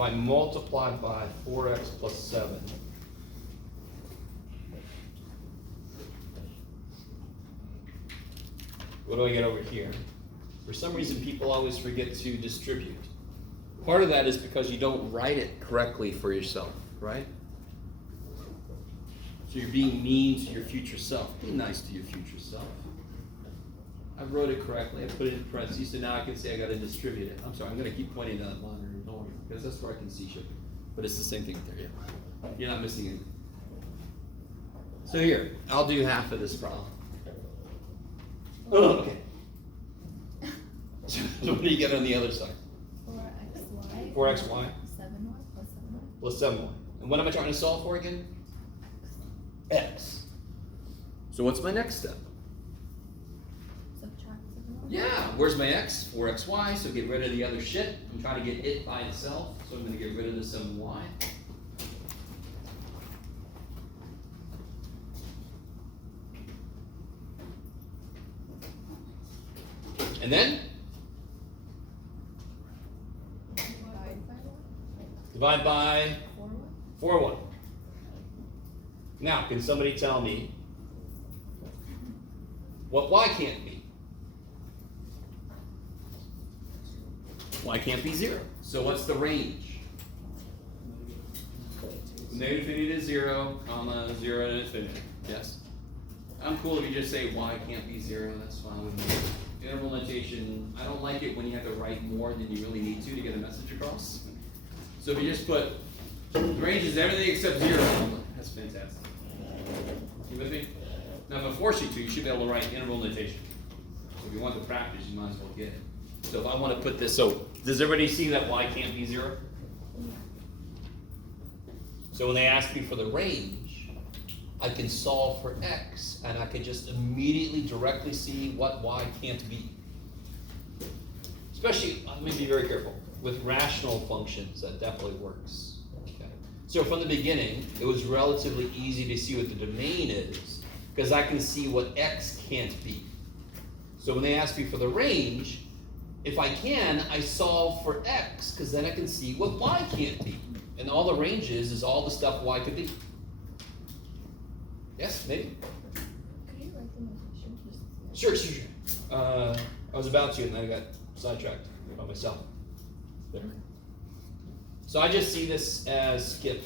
if I multiply by 4x plus 7, what do I get over here? For some reason, people always forget to distribute. Part of that is because you don't write it correctly for yourself, right? So you're being mean to your future self. Be nice to your future self. I wrote it correctly. I put it in parentheses, so now I can say I got to distribute it. I'm sorry, I'm going to keep pointing that longer, don't worry, because that's where I can see shipping. But it's the same thing there, yeah. You're not missing anything. So here, I'll do half of this problem. Oh, okay. So what do you get on the other side? 4xy. 4xy. 7y plus 7y. Plus 7y. And what am I trying to solve for again? X. So what's my next step? Subtract 7y. Yeah, where's my x? 4xy, so get rid of the other shit. I'm trying to get it by itself, so I'm going to get rid of the 7y. And then? Divide by 4y. Now, can somebody tell me what y can't be? Y can't be 0. So what's the range? Negative infinity to 0, comma, 0 to infinity. Yes? I'm cool if you just say y can't be 0. That's fine with me. Interval notation, I don't like it when you have to write more than you really need to get a message across. So if you just put, the range is everything except 0, that's fantastic. You with me? Now if I force you to, you should be able to write interval notation. So if you want the practice, you might as well get it. So if I want to put this, so does everybody see that y can't be 0? So when they ask me for the range, I can solve for x, and I can just immediately directly see what y can't be. Especially, let me be very careful, with rational functions, that definitely works. Okay. So from the beginning, it was relatively easy to see what the domain is, because I can see what x can't be. So when they ask me for the range, if I can, I solve for x, because then I can see what y can't be. And all the range is all the stuff y could be. Yes, maybe? Could you write the notation? Sure. I was about to, and then I got sidetracked by myself. There. So I just see this as skip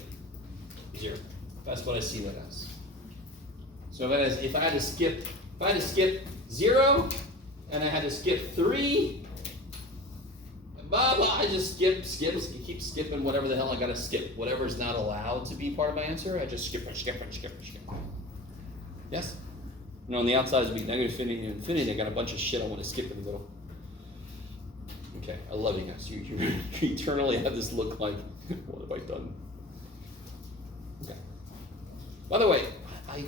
0. That's what I see that as. So if I had to skip 0, and I had to skip 3, blah blah, I just skip, keep skipping whatever the hell I gotta skip. Whatever's not allowed to be part of my answer, I just skip. Yes? And on the outside is be negative infinity and infinity. I got a bunch of shit I want to skip in the middle. Okay, I love you guys. You eternally have this look like, what have I done? Okay. By the way, I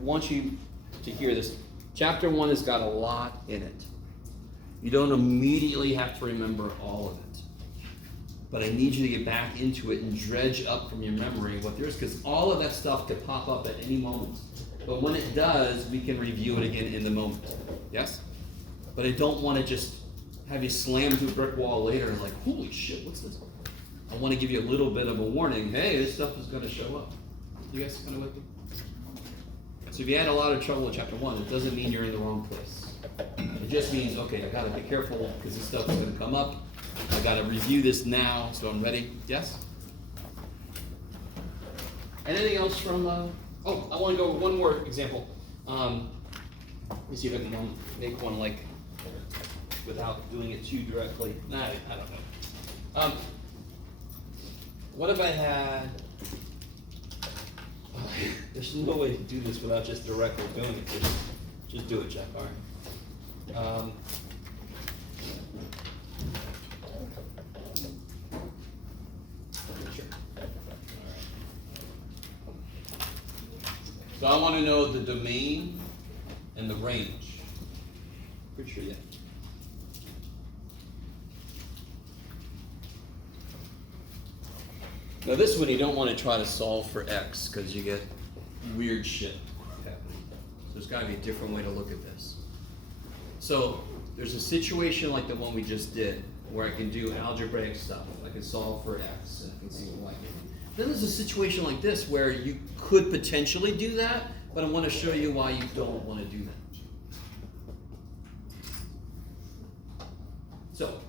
want you to hear this. Chapter 1 has got a lot in it. You don't immediately have to remember all of it. But I need you to get back into it and dredge up from your memory what there is, because all of that stuff could pop up at any moment. But when it does, we can review it again in the moment. Yes? But I don't want to just have you slam to a brick wall later and like, holy shit, what's this? I want to give you a little bit of a warning. Hey, this stuff is going to show up. You guys kind of with me? So if you had a lot of trouble with chapter 1, it doesn't mean you're in the wrong place. It just means, okay, I got to be careful because this stuff is going to come up. I got to review this now, so I'm ready. Yes? Anything else from... Oh, I want to go with one more example. Let me see if I can make one like without doing it too directly. Nah, I don't know. What if I had? There's no way to do this without just directly doing it. Just do it, Jeff. All right. Sure. So I want to know the domain and the range. Pretty sure, yeah. Now this one you don't want to try to solve for x because you get weird shit happening. So there's got to be a different way to look at this. So there's a situation like the one we just did where I can do algebraic stuff. I can solve for x and I can see what y gives me. Then there's a situation like this where you could potentially do that, but I want to show you why you don't want to do that. So,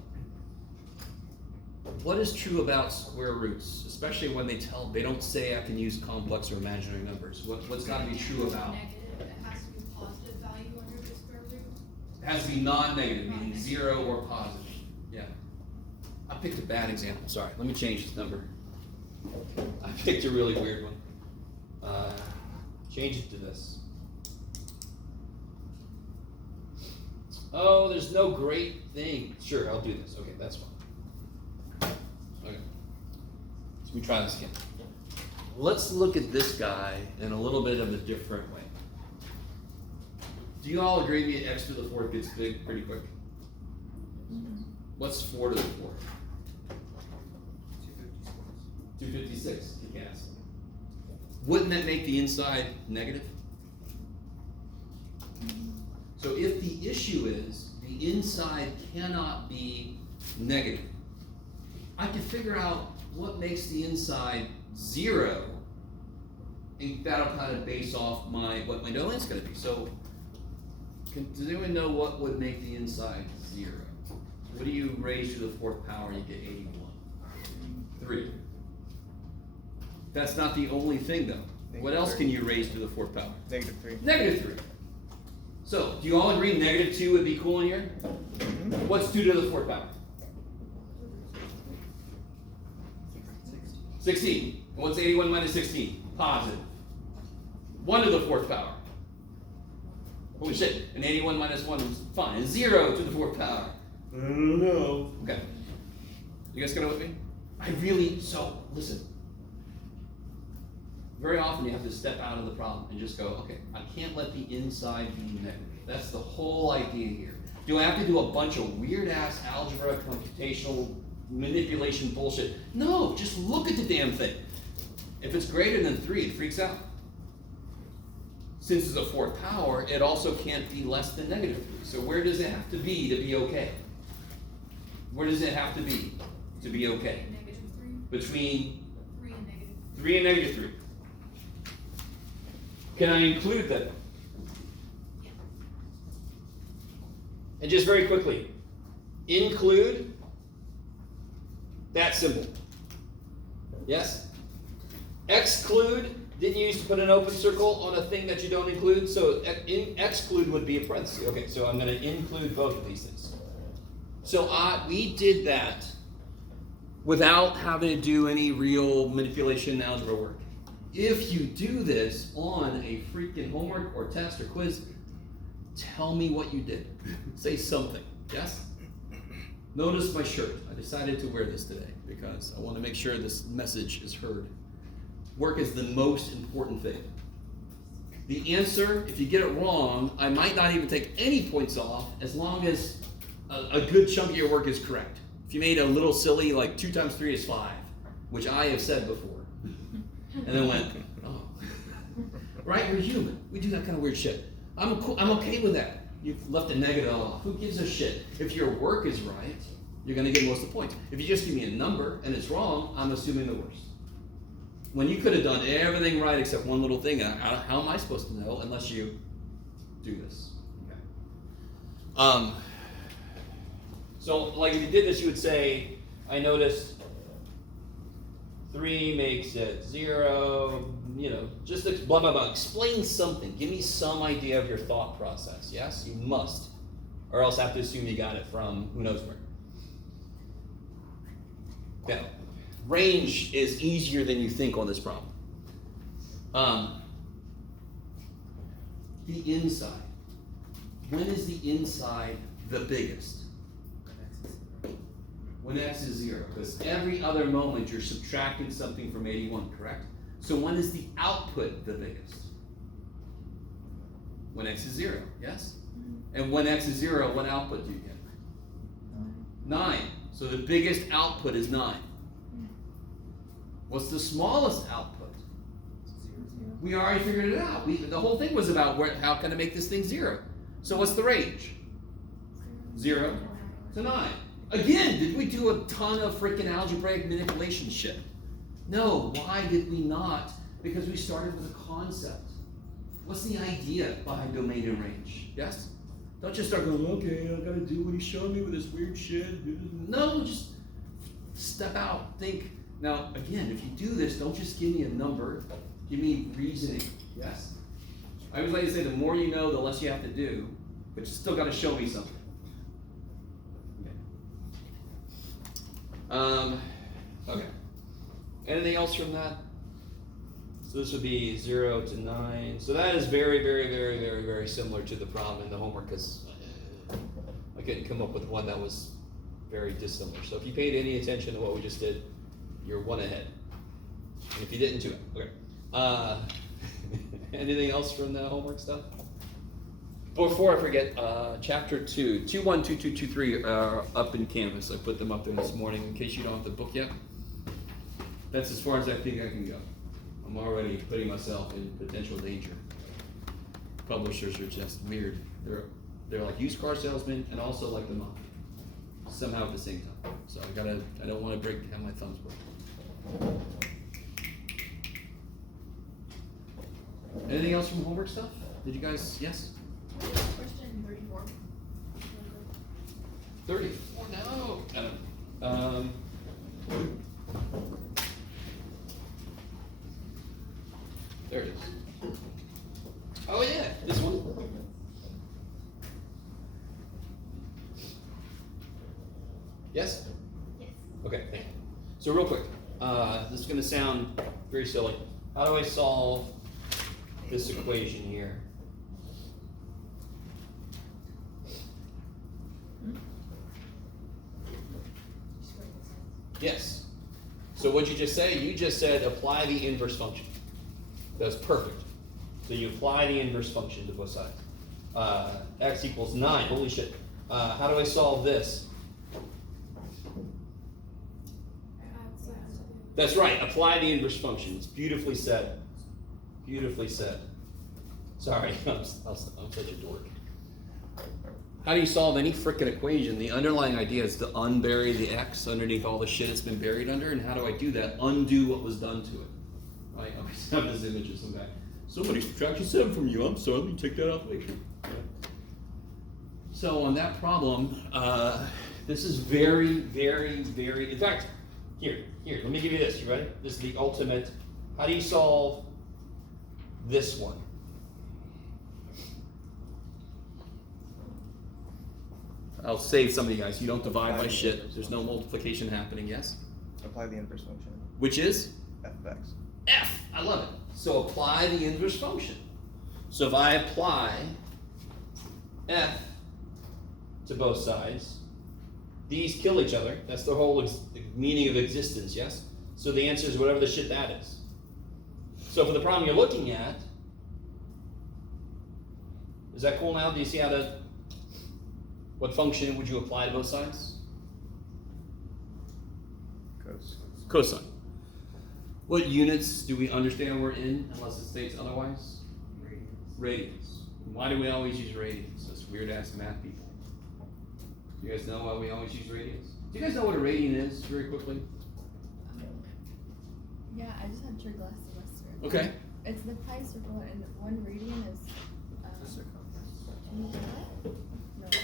what is true about square roots, especially when they don't say I can use complex or imaginary numbers? What's got to be true about? Negative. It has to be positive value under the square root. It has to be non-negative, meaning 0 or positive. Yeah. I picked a bad example. Sorry. Let me change this number. I picked a really weird one. Change it to this. Oh, there's no great thing. Sure, I'll do this. Okay, that's fine. Okay. So we try this again. Let's look at this guy in a little bit of a different way. Do you all agree that x to the 4th gets big pretty quick? What's 4 to the 4th? 256. You can ask. Wouldn't that make the inside negative? So if the issue is the inside cannot be negative, I can figure out what makes the inside 0, and that'll kind of base off what my domain's going to be. So, does anyone know what would make the inside 0? What do you raise to the 4th power and you get 81? 3. That's not the only thing though. What else can you raise to the 4th power? Negative 3. Negative 3. So, do you all agree negative 2 would be cool in here? What's 2 to the 4th power? 16. And what's 81 minus 16? Positive. 1 to the 4th power. Holy shit. And 81 minus 1 is fine. And 0 to the 4th power. I don't know. Okay. You guys got it with me? Listen. Very often you have to step out of the problem and just go, okay, I can't let the inside be negative. That's the whole idea here. Do I have to do a bunch of weird-ass algebra, computational manipulation bullshit? No, just look at the damn thing. If it's greater than 3, it freaks out. Since it's a 4th power, it also can't be less than negative 3. So where does it have to be okay? Where does it have to be okay? Negative 3. Between 3 and negative 3 and negative 3. Can I include that? Yeah. And just very quickly, include that symbol. Yes? Exclude, didn't you used to put an open circle on a thing that you don't include? So exclude would be a parenthesis. Okay, so I'm going to include both of these things. So we did that without having to do any real manipulation and algebra work. If you do this on a freaking homework or test or quiz, tell me what you did. Say something. Yes? Notice my shirt. I decided to wear this today because I want to make sure this message is heard. Work is the most important thing. The answer, if you get it wrong, I might not even take any points off as long as a good chunk of your work is correct. If you made a little silly, like 2 times 3 is 5, which I have said before, and then went, oh. Right? We're human. We do that kind of weird shit. I'm okay with that. You've left a negative off. Who gives a shit? If your work is right, you're going to get most of the points. If you just give me a number and it's wrong, I'm assuming the worst. When you could have done everything right except one little thing, how am I supposed to know unless you do this? Okay. So, like if you did this, you would say, I noticed 3 makes it 0, just blah, blah, blah. Explain something. Give me some idea of your thought process. Yes? You must. Or else I have to assume you got it from who knows where. Okay. Range is easier than you think on this problem. The inside. When is the inside the biggest? When x is 0, because every other moment you're subtracting something from 81, correct? So when is the output the biggest? When x is 0, yes? And when x is 0, what output do you get? 9. So the biggest output is 9. What's the smallest output? 0. We already figured it out. The whole thing was about how can I make this thing 0? So what's the range? 0 to 9. Again, did we do a ton of freaking algebraic manipulation shit? No. Why did we not? Because we started with a concept. What's the idea behind domain and range? Yes? Don't just start going, okay, I gotta do what he's showing me with this weird shit. No, just step out, think. Now, again, if you do this, don't just give me a number, give me reasoning. Yes? I always like to say the more you know, the less you have to do, but you still gotta show me something. Okay. Anything else from that? So this would be 0 to 9. So that is very, very, very, very, very similar to the problem in the homework because I couldn't come up with one that was very dissimilar. So if you paid any attention to what we just did, you're one ahead. And if you didn't, two. Okay. Anything else from the homework stuff? Before I forget, chapter 2, 2.1, 2.2, 2.3 are up in Canvas. I put them up there this morning in case you don't have the book yet. That's as far as I think I can go. I'm already putting myself in potential danger. Publishers are just weird. They're like used car salesmen and also like the mafia. Somehow at the same time. So I don't want to have my thumbs broken. Anything else from homework stuff? Did you guys, yes? Question 34. 34, no. There it is. Oh yeah, this one. Yes? Yes. Okay, thank you. So real quick, this is gonna sound very silly. How do I solve this equation here? Yes. So what'd you just say? You just said apply the inverse function. That's perfect. So you apply the inverse function to both sides. X equals 9. Holy shit. How do I solve this? That's right. Apply the inverse function. It's beautifully said. Beautifully said. Sorry, I'm such a dork. How do you solve any frickin' equation? The underlying idea is to unbury the x underneath all the shit it's been buried under, and how do I do that? Undo what was done to it. I always have this image of some guy. Somebody subtracted 7 from you. I'm sorry, let me take that out later. So on that problem, this is very, very, very, in fact, here, let me give you this. You ready? This is the ultimate. How do you solve this one? I'll save some of you guys. You don't divide by shit. There's no multiplication happening, yes? Apply the inverse function. Which is? F of x. F. I love it. So apply the inverse function. So if I apply F to both sides, these kill each other. That's the whole meaning of existence, yes? So the answer is whatever the shit that is. So for the problem you're looking at, is that cool now? Do you see how to... What function would you apply to both sides? Cosine. What units do we understand we're in, unless it states otherwise? Radians. Why do we always use radians? That's weird-ass math people. Do you guys know why we always use radians? Do you guys know what a radian is, very quickly? Yeah, I just had your glass semester. Okay. It's the pi circle, and 1 radian is No.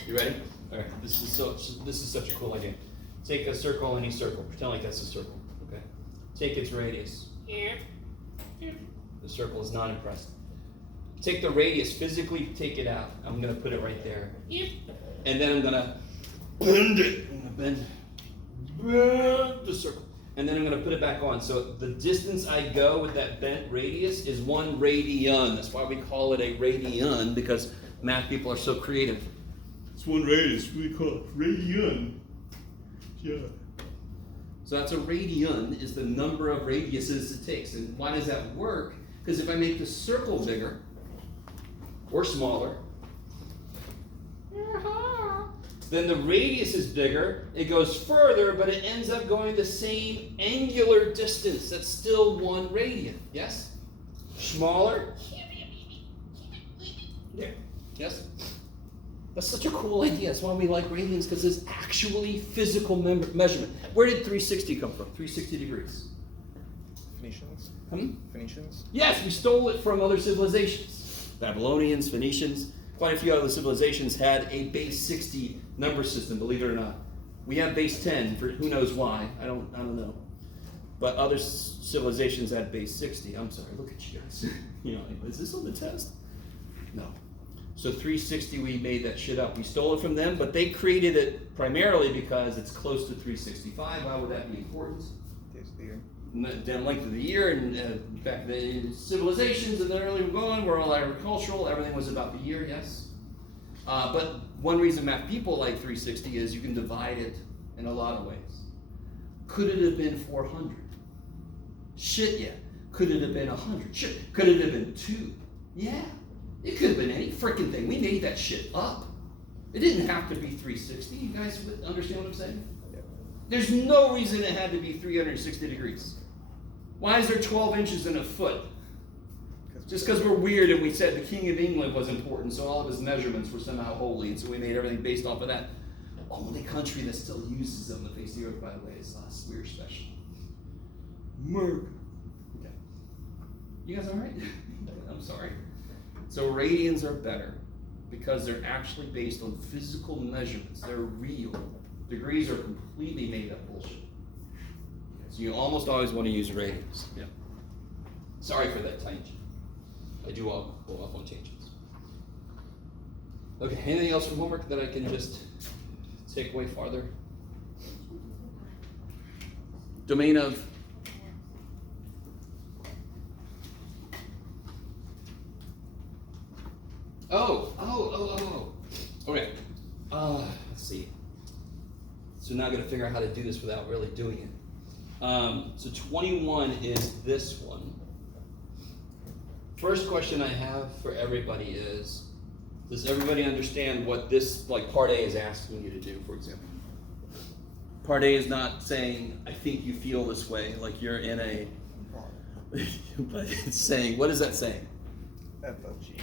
You ready? All right. This is such a cool idea. Take a circle, any circle. Pretend like that's a circle. Okay. Take its radius. The circle is not impressed. Take the radius. Physically take it out. I'm gonna put it right there. And then I'm gonna bend it. I'm gonna bend the circle. And then I'm gonna put it back on. So the distance I go with that bent radius is 1 radian. That's why we call it a radian, because math people are so creative. It's 1 radius, we call it radian. Yeah. So that's a radian, is the number of radiuses it takes. And why does that work? Because if I make the circle bigger or smaller, then the radius is bigger, it goes further, but it ends up going the same angular distance. That's still 1 radian, yes? Smaller, there, yes? That's such a cool idea. That's why we like radians, because it's actually physical measurement. Where did 360 come from? 360 degrees. Phoenicians? Phoenicians? Yes, we stole it from other civilizations. Babylonians, Phoenicians, quite a few other civilizations had a base 60 number system, believe it or not. We have base 10 for who knows why. I don't know. But other civilizations had base 60. I'm sorry, look at you guys. Is this on the test? No. So 360, we made that shit up. We stole it from them, but they created it primarily because it's close to 365. Why would that be important? Days of the year. The length of the year, and back the civilizations and the early going were all agricultural. Everything was about the year, yes. But one reason math people like 360 is you can divide it in a lot of ways. Could it have been 400? Shit, yeah. Could it have been 100? Shit. Could it have been 2? Yeah. It could have been any freaking thing. We made that shit up. It didn't have to be 360. You guys understand what I'm saying? Yeah. There's no reason it had to be 360 degrees. Why is there 12 inches in a foot? Just because we're weird and we said the King of England was important, so all of his measurements were somehow holy, and so we made everything based off of that. Only country that still uses them on the face of the earth, by the way, is us. We're special. Merc. Okay. You guys all right? I'm sorry. So radians are better because they're actually based on physical measurements. They're real. Degrees are completely made up bullshit. So you almost always want to use radians. Yeah. Sorry for that tangent. I do all go off on tangents. Okay, anything else from homework that I can just take away farther? Domain of Oh. Okay. Let's see. So now I'm going to figure out how to do this without really doing it. So 21 is this one. First question I have for everybody is, does everybody understand what this, like part A is asking you to do, for example? Part A is not saying, I think you feel this way, like you're in a, but it's saying, what is that saying? F of G.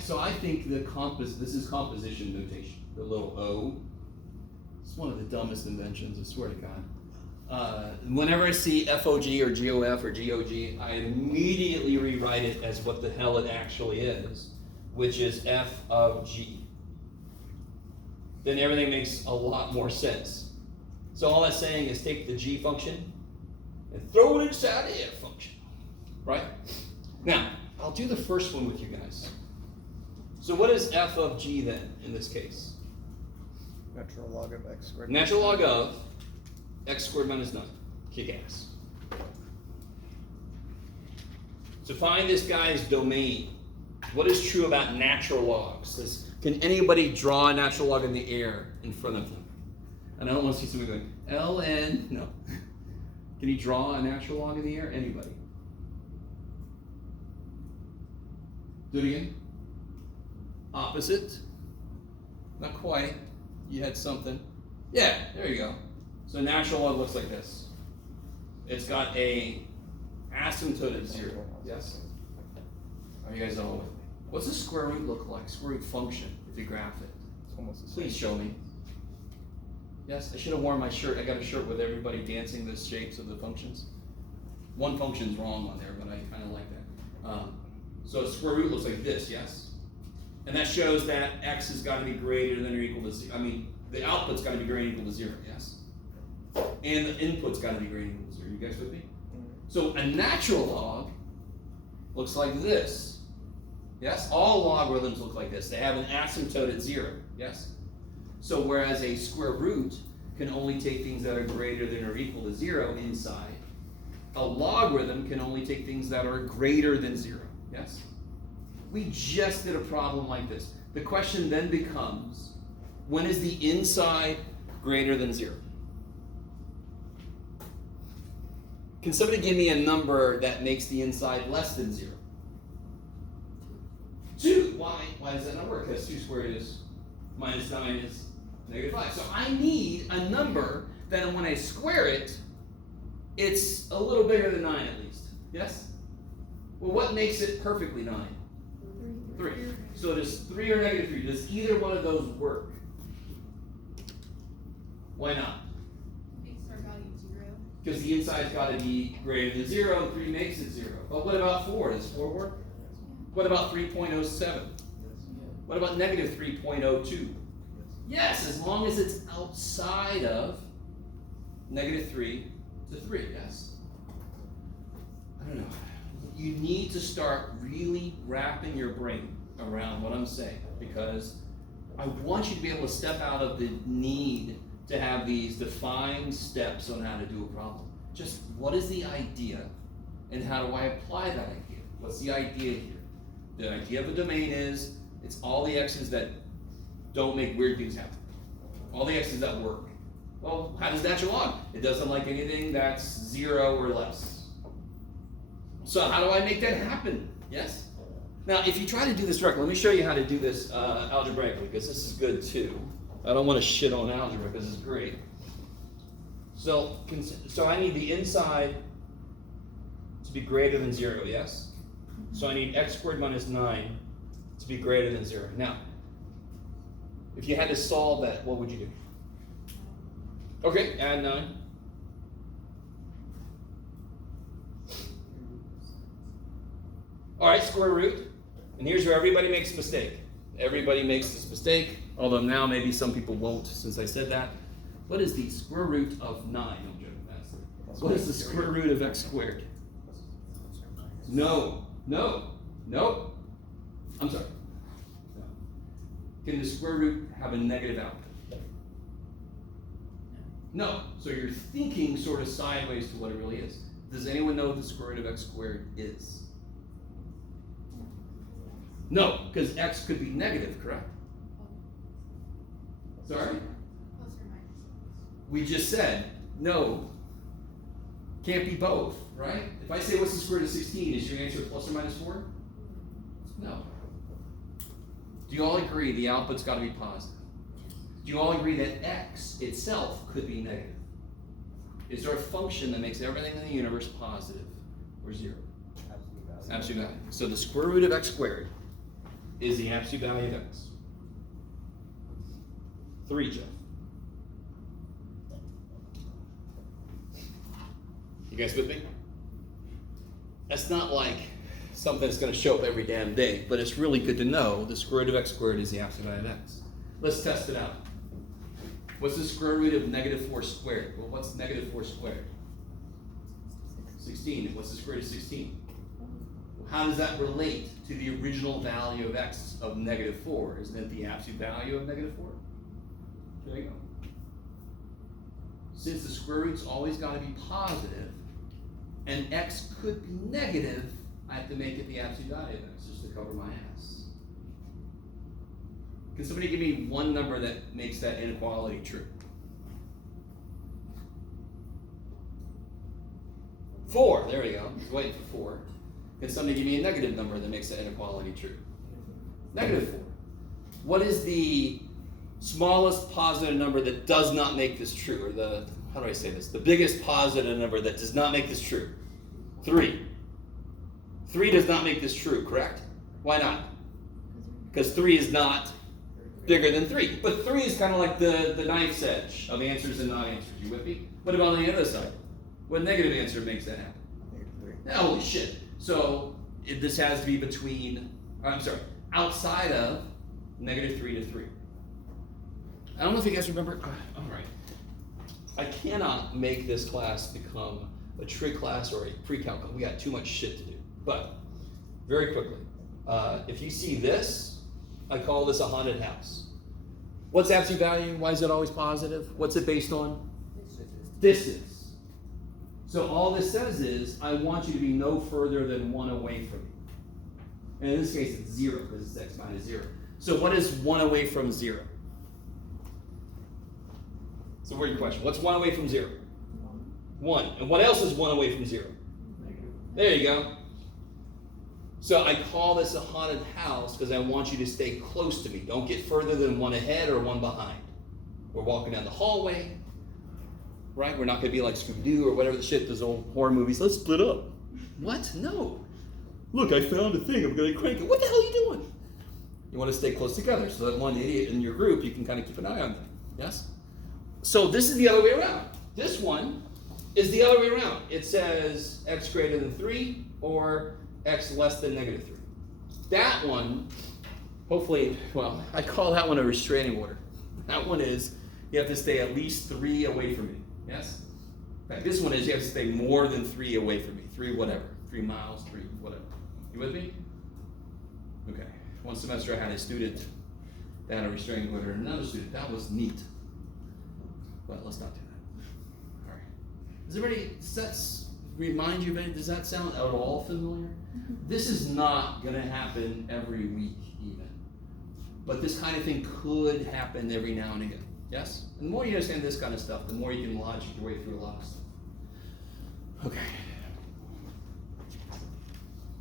So I think this is composition notation, the little O. It's one of the dumbest inventions, I swear to God. Whenever I see FOG or GOF or GOG, I immediately rewrite it as what the hell it actually is, which is F of G. Then everything makes a lot more sense. So all that's saying is take the G function and throw it inside the F function, right? Now, I'll do the first one with you guys. So what is F of G then, in this case? Natural log of x squared. Natural log of x squared minus 9. Kick ass. So find this guy's domain. What is true about natural logs? Can anybody draw a natural log in the air in front of them? And I don't want to see somebody going, ln, no. Can you draw a natural log in the air? Anybody? Do it again. Opposite. Not quite. You had something. Yeah, there you go. So natural log looks like this. It's got a asymptote of 0. Yes? Are you guys all with me? What's the square root look like? Square root function, if you graph it. It's almost the same. Please show me. Yes, I should have worn my shirt. I got a shirt with everybody dancing the shapes of the functions. One function's wrong on there, but I kind of like that. So square root looks like this, yes? And that shows that x has got to be greater than or equal to 0. I mean, the output's got to be greater than or equal to 0, yes? And the input's got to be greater than or equal to 0. You guys with me? So a natural log looks like this. Yes? All logarithms look like this. They have an asymptote at 0. Yes? So whereas a square root can only take things that are greater than or equal to 0 inside, a logarithm can only take things that are greater than 0. Yes? We just did a problem like this. The question then becomes, when is the inside greater than 0? Can somebody give me a number that makes the inside less than 0? 2. Why? Why does that not work? Because 2 squared is minus 9 is negative 5. So I need a number that when I square it, it's a little bigger than 9 at least. Yes? Well, what makes it perfectly 9? 3. So does 3 or negative 3? Does either one of those work? Why not? Makes our value 0. Because the inside's got to be greater than 0, and 3 makes it 0. But what about 4? Does 4 work? What about 3.07? What about negative 3.02? Yes, as long as it's outside of negative 3 to 3, yes. I don't know. You need to start really wrapping your brain around what I'm saying, because I want you to be able to step out of the need to have these defined steps on how to do a problem. Just what is the idea and how do I apply that idea? What's the idea here? The idea of a domain is it's all the x's that don't make weird things happen. All the x's that work. Well, how does natural log? It doesn't like anything that's 0 or less. So how do I make that happen? Yes? Now, if you try to do this directly, let me show you how to do this algebraically, because this is good too. I don't want to shit on algebra because it's great. So I need the inside to be greater than 0, yes? So I need x squared minus 9 to be greater than 0. Now, if you had to solve that, what would you do? Okay, add 9. All right, square root. And here's where everybody makes a mistake. Everybody makes this mistake, although now maybe some people won't since I said that. What is the square root of 9? I'm joking, that's it. What is the square root of x squared? No. I'm sorry. No. Can the square root have a negative output? No. So you're thinking sort of sideways to what it really is. Does anyone know what the square root of x squared is? No, because x could be negative, correct? Sorry? Plus or minus. We just said, no, can't be both, right? If I say what's the square root of 16, is your answer plus or minus 4? No. Do you all agree the output's got to be positive? Do you all agree that x itself could be negative? Is there a function that makes everything in the universe positive or 0? Absolute value. So the square root of x squared is the absolute value of x. 3, Jeff. You guys with me? That's not like something that's going to show up every damn day, but it's really good to know the square root of x squared is the absolute value of x. Let's test it out. What's the square root of negative 4 squared? Well, what's negative 4 squared? 16. What's the square root of 16? How does that relate to the original value of x of negative 4? Isn't it the absolute value of negative 4? There you go. Since the square root's always got to be positive, and x could be negative, I have to make it the absolute value of x just to cover my ass. Can somebody give me one number that makes that inequality true? 4. There we go. I was waiting for 4. Can somebody give me a negative number that makes that inequality true? Negative 4. What is the smallest positive number that does not make this true? Or the, how do I say this? The biggest positive number that does not make this true? 3. 3 does not make this true, correct? Why not? Because 3 is not bigger than 3. But 3 is kind of like the knife's edge of answers and not answers. You with me? What about on the other side? What negative answer makes that happen? -3. Holy shit. So this has to be between, outside of negative 3 to 3. I don't know if you guys remember. All right. I cannot make this class become a trig class or a pre-calc. We got too much shit to do. But very quickly, if you see this, I call this a haunted house. What's absolute value? Why is it always positive? What's it based on? Distance. So all this says is, I want you to be no further than 1 away from me. And in this case, it's 0, because it's x minus 0. So what is 1 away from 0? So where's your question? What's 1 away from 0? 1. And what else is 1 away from 0? There you go. So I call this a haunted house because I want you to stay close to me. Don't get further than 1 ahead or 1 behind. We're walking down the hallway. Right? We're not going to be like Scooby-Doo or whatever the shit, those old horror movies. Let's split up. What? No. Look, I found a thing. I'm going to crank it. What the hell are you doing? You want to stay close together so that one idiot in your group, you can kind of keep an eye on them. Yes? So this is the other way around. This one is the other way around. It says x greater than 3 or x less than negative 3. That one, hopefully, well, I call that one a restraining order. That one is you have to stay at least 3 away from me. Yes? In fact, this one is you have to stay more than 3 away from me. 3 whatever. 3 miles, 3 whatever. You with me? Okay. One semester I had a student that had a restraining order and another student. That was neat. But let's not do that. All right. Does everybody, remind you of anything? Does that sound at all familiar? This is not going to happen every week even. But this kind of thing could happen every now and again. Yes? And the more you understand this kind of stuff, the more you can logic your way through a lot of stuff. Okay.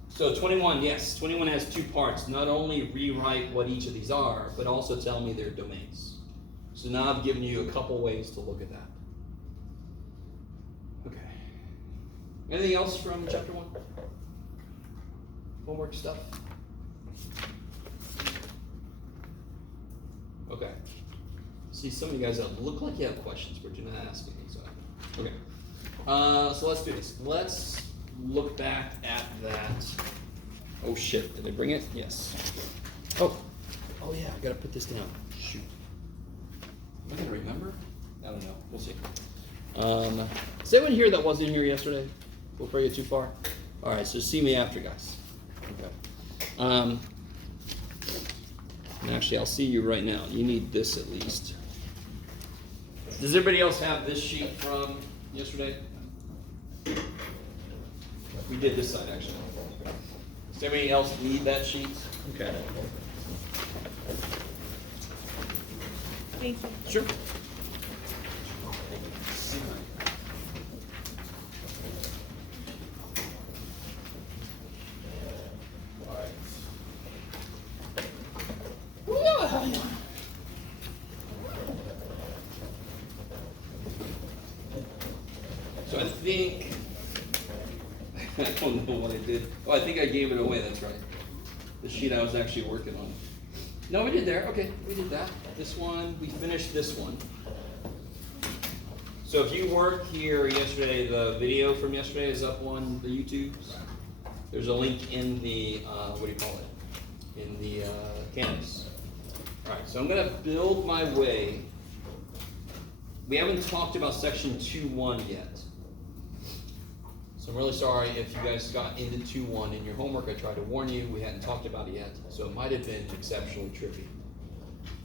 So 21, yes, 21 has 2 parts. Not only rewrite what each of these are, but also tell me their domains. So now I've given you a couple ways to look at that. Okay. Anything else from chapter 1? Homework stuff? Okay. See, some of you guys that look like you have questions, but you're not asking me. So, okay. So let's do this. Let's look back at that. Oh shit! Did I bring it? Yes. Oh yeah. I gotta put this down. Shoot. Am I gonna remember? I don't know. We'll see. Is anyone here that wasn't here yesterday? Before I get too far. All right. So see me after, guys. Okay. And actually, I'll see you right now. You need this at least. Does everybody else have this sheet from yesterday? We did this side, actually. Does anybody else need that sheet? Okay. Thank you. Sure. So I think, I don't know what I did. Oh, I think I gave it away, that's right. The sheet I was actually working on. No, we did there, okay, we did that. This one, we finished this one. So if you weren't here yesterday, the video from yesterday is up on the YouTubes. There's a link in the, what do you call it? In the Canvas. All right, so I'm gonna build my way. We haven't talked about section 2.1 yet. So I'm really sorry if you guys got into 2.1 in your homework. I tried to warn you, we hadn't talked about it yet, so it might have been exceptionally tricky.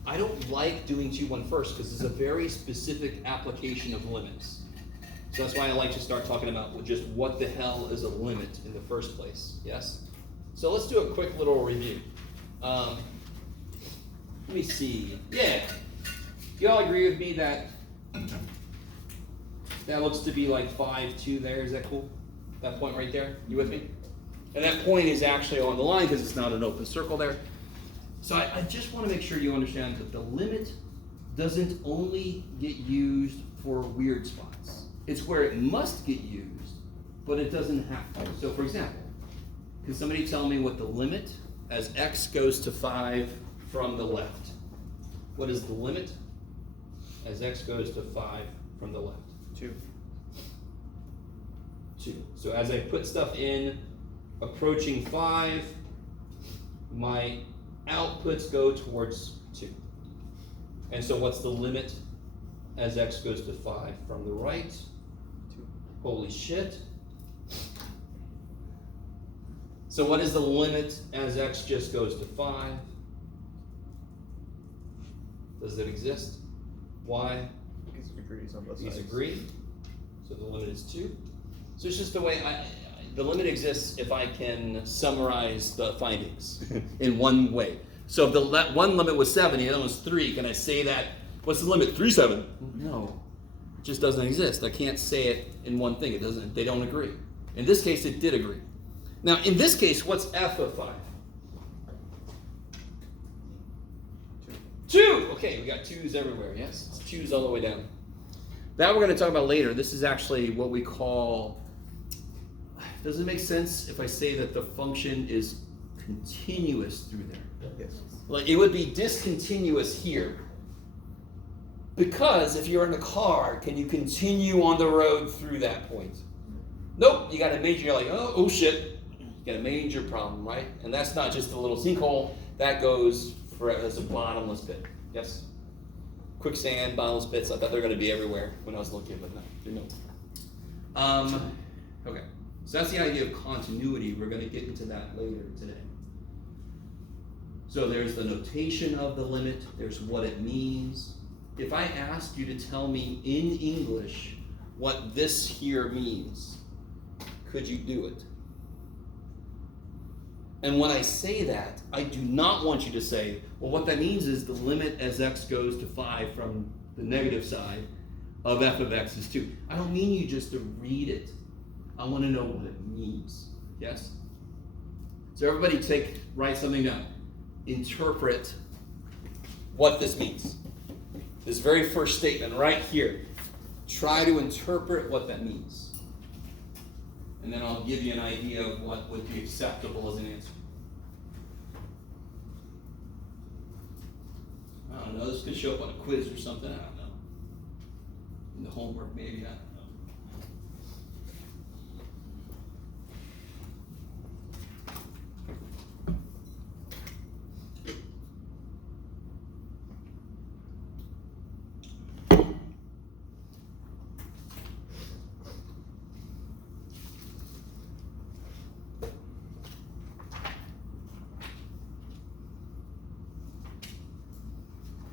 I don't like doing 2.1 first because it's a very specific application of limits. So that's why I like to start talking about just what the hell is a limit in the first place, yes? So let's do a quick little review. Let me see, yeah. You all agree with me that that looks to be like 5,2 there, is that cool? That point right there, you with me? And that point is actually on the line because it's not an open circle there. So I just want to make sure you understand that the limit doesn't only get used for weird spots. It's where it must get used, but it doesn't have to. So for example, can somebody tell me what the limit as x goes to 5 from the left? What is the limit as x goes to 5 from the left? 2. 2. So as I put stuff in approaching 5, my outputs go towards 2. And so what's the limit as x goes to 5 from the right? 2. Holy shit. So what is the limit as x just goes to 5? Does it exist? Why? Because it agrees on both These sides. agree. So the limit is 2. So it's just the way the limit exists if I can summarize the findings in one way. So if that one limit was 7, the other was 3, can I say that, what's the limit? 3, 7. No, it just doesn't exist. I can't say it in one thing. They don't agree. In this case, it did agree. Now, in this case, what's f of 5? 2. Okay, we got 2's everywhere, yes? It's 2's all the way down. That we're going to talk about later. This is actually what we call, does it make sense if I say that the function is continuous through there. Yes. Like it would be discontinuous here. Because if you're in a car, can you continue on the road through that point? Nope, you got a major, you're like, oh shit. You got a major problem, right? And that's not just a little sinkhole, that goes for as a bottomless pit. Yes? Quicksand, bottomless pits, I thought they were gonna be everywhere when I was looking, but no, they're not. Okay, so that's the idea of continuity. We're gonna get into that later today. So there's the notation of the limit, there's what it means. If I asked you to tell me in English what this here means, could you do it? And when I say that, I do not want you to say, well, what that means is the limit as x goes to 5 from the negative side of f of x is 2. I don't mean you just to read it. I want to know what it means. Yes? So everybody write something down. Interpret what this means. This very first statement right here. Try to interpret what that means. And then I'll give you an idea of what would be acceptable as an answer. I don't know, this could show up on a quiz or something, I don't know. In the homework, maybe, I don't know.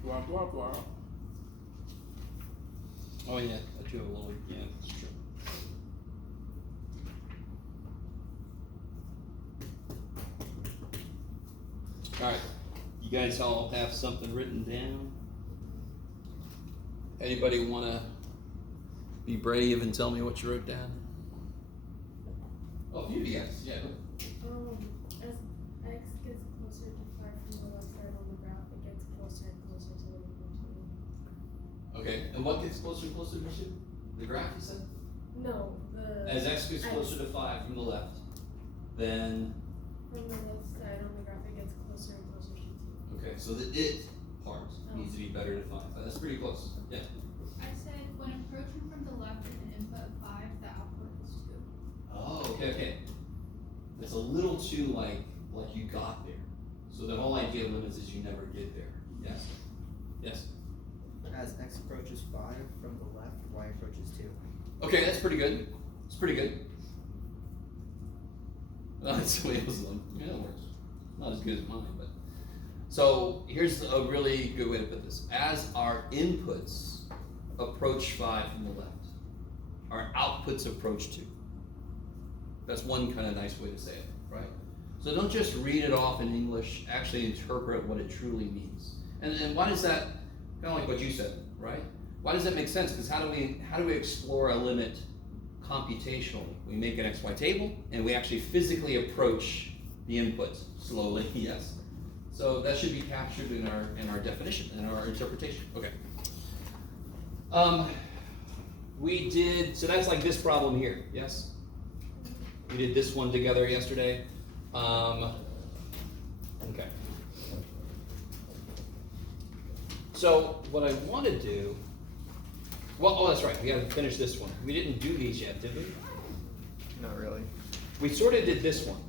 Blah, blah, blah. Oh yeah, I do have a little, yeah, that's true. Alright, you guys all have something written down? Anybody wanna be brave and tell me what you wrote down? Oh, you yes, yeah. As x gets closer to 5 from the left side on the graph, it gets closer and closer to the equal to. Okay, and what gets closer and closer to you? The graph, you said? No, the. As x gets closer to 5 from the left, then, From the left side on the graph, it gets closer and closer to 2. okay, so the it part needs to be better defined. That's pretty close, yeah. I said when approaching from the left with an input of 5, the output is 2. Oh, okay. It's a little too like you got there. So the whole idea of limits is you never get there. Yes? Yes? As x approaches 5 from the left, y approaches 2. Okay, that's pretty good. It's pretty good. Well, that's somebody else's one. Yeah, that works. Not as good as mine, but. So here's a really good way to put this. As our inputs approach 5 from the left, our outputs approach 2. That's one kind of nice way to say it, right? So don't just read it off in English, actually interpret what it truly means. And why does that, kind of like what you said, right? Why does that make sense? Because how do we explore a limit computationally? We make an XY table and we actually physically approach the inputs slowly, yes. So that should be captured in our definition, in our interpretation. Okay. So that's like this problem here, yes? We did this one together yesterday. Okay. So what I want to do, oh, that's right. We got to finish this one. We didn't do these yet, did we? Not really. We sort of did this one.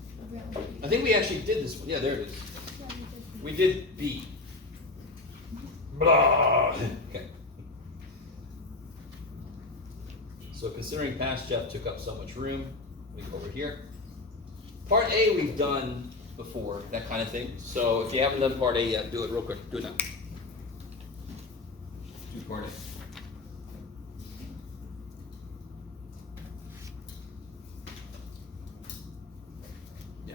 I think we actually did this one. Yeah, there it is. We did B. Blah. Okay. So considering past Jeff took up so much room, we go over here. Part A we've done before, that kind of thing. So if you haven't done part A yet, do it real quick. Do it now. Do part A. Yeah.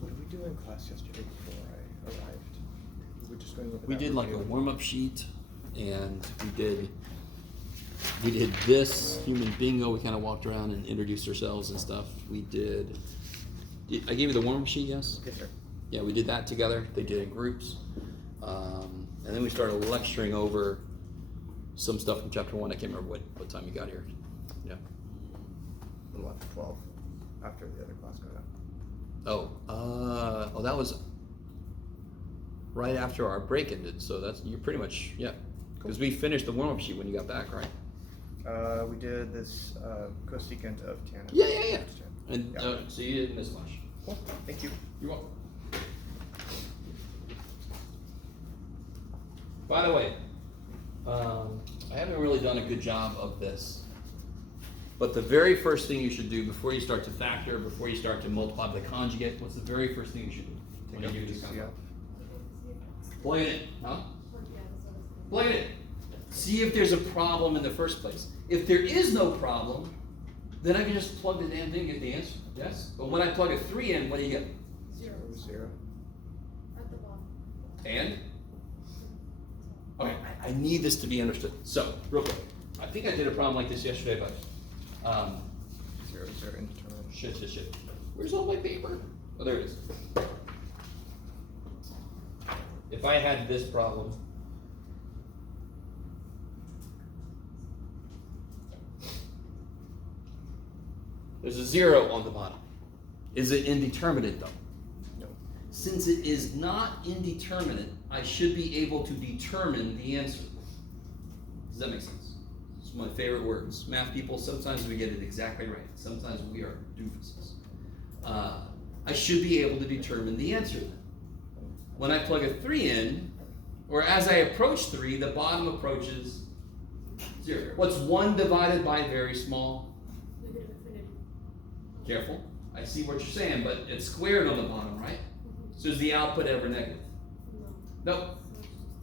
What did we do in class yesterday before I arrived? We were just going over We that did like a review. warm-up sheet, and we did this human bingo. We kind of walked around and introduced ourselves and stuff. We did I gave you the warm-up sheet, yes? Yes, sir. Yeah, we did that together. They did it in groups. And then we started lecturing over some stuff from chapter 1. I can't remember what time you got here. Yeah. A little after 12, after the other class got out. Oh, that was right after our break ended, so you're pretty much, yeah. Because we finished the warm-up sheet when you got back, right? We did this cosecant of tan. Yeah. And Yeah. so you didn't miss much. Cool. Thank you. You're welcome. By the way, I haven't really done a good job of this, but the very first thing you should do before you start to factor, before you start to multiply by the conjugate, what's the very first thing you should do when Take you out do this kind of DCF. stuff? Plug it in, huh? Yeah, that's what it's. Plug it in. See if there's a problem in the first place. If there is no problem, then I can just plug the damn thing and get the answer. Yes? But when I plug a 3 in, what do you get? 0. 0. At the bottom. And? Okay, I need this to be understood. So, real quick. I think I did a problem like this yesterday, but 0, 0, indeterminate. shit. Where's all my paper? Oh, there it is. If I had this problem, there's a 0 on the bottom. Is it indeterminate though? No. Since it is not indeterminate, I should be able to determine the answer. Does that make sense? It's my favorite words. Math people, sometimes we get it exactly right. Sometimes we are doofuses. I should be able to determine the answer then. When I plug a 3 in, or as I approach 3, the bottom approaches 0. What's 1 divided by very small? Negative infinity. Careful. I see what you're saying, but it's squared on the bottom, right? So is the output ever negative? No. Nope.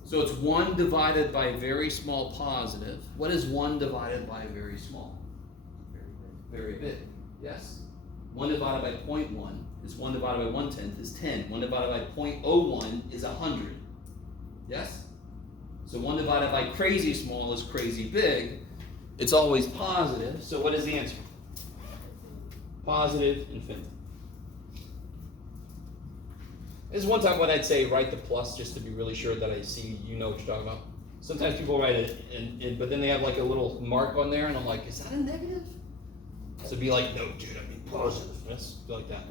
So it's 1 divided by very small positive. What is 1 divided by very small? Very big. Yes. 1 divided by 0.1 is 1 divided by 1/10 is 10. 1 divided by 0.01 is 100. Yes? So 1 divided by crazy small is crazy big. It's always positive. So what is the answer? Positive infinity. This is one time when I'd say write the plus just to be really sure that I see you know what you're talking about. Sometimes people write it, but then they have like a little mark on there, and I'm like, is that a negative? So be like, no, dude, I mean positive. Yes, go like that.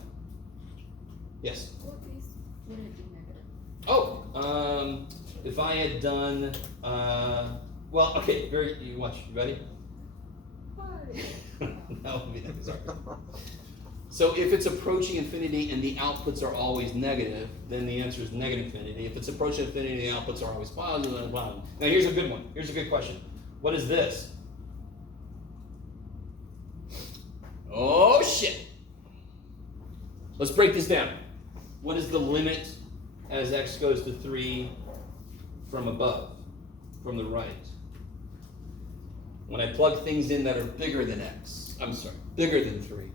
Yes. What piece would it be negative? Oh, if I had done, well, okay, you watch, you ready? That would be that bizarre. So if it's approaching infinity and the outputs are always negative, then the answer is negative infinity. If it's approaching infinity and the outputs are always positive, then positive. Now here's a good one. Here's a good question. What is this? Oh shit. Let's break this down. What is the limit as x goes to 3 from above, from the right? When I plug things in that are bigger than x, bigger than 3,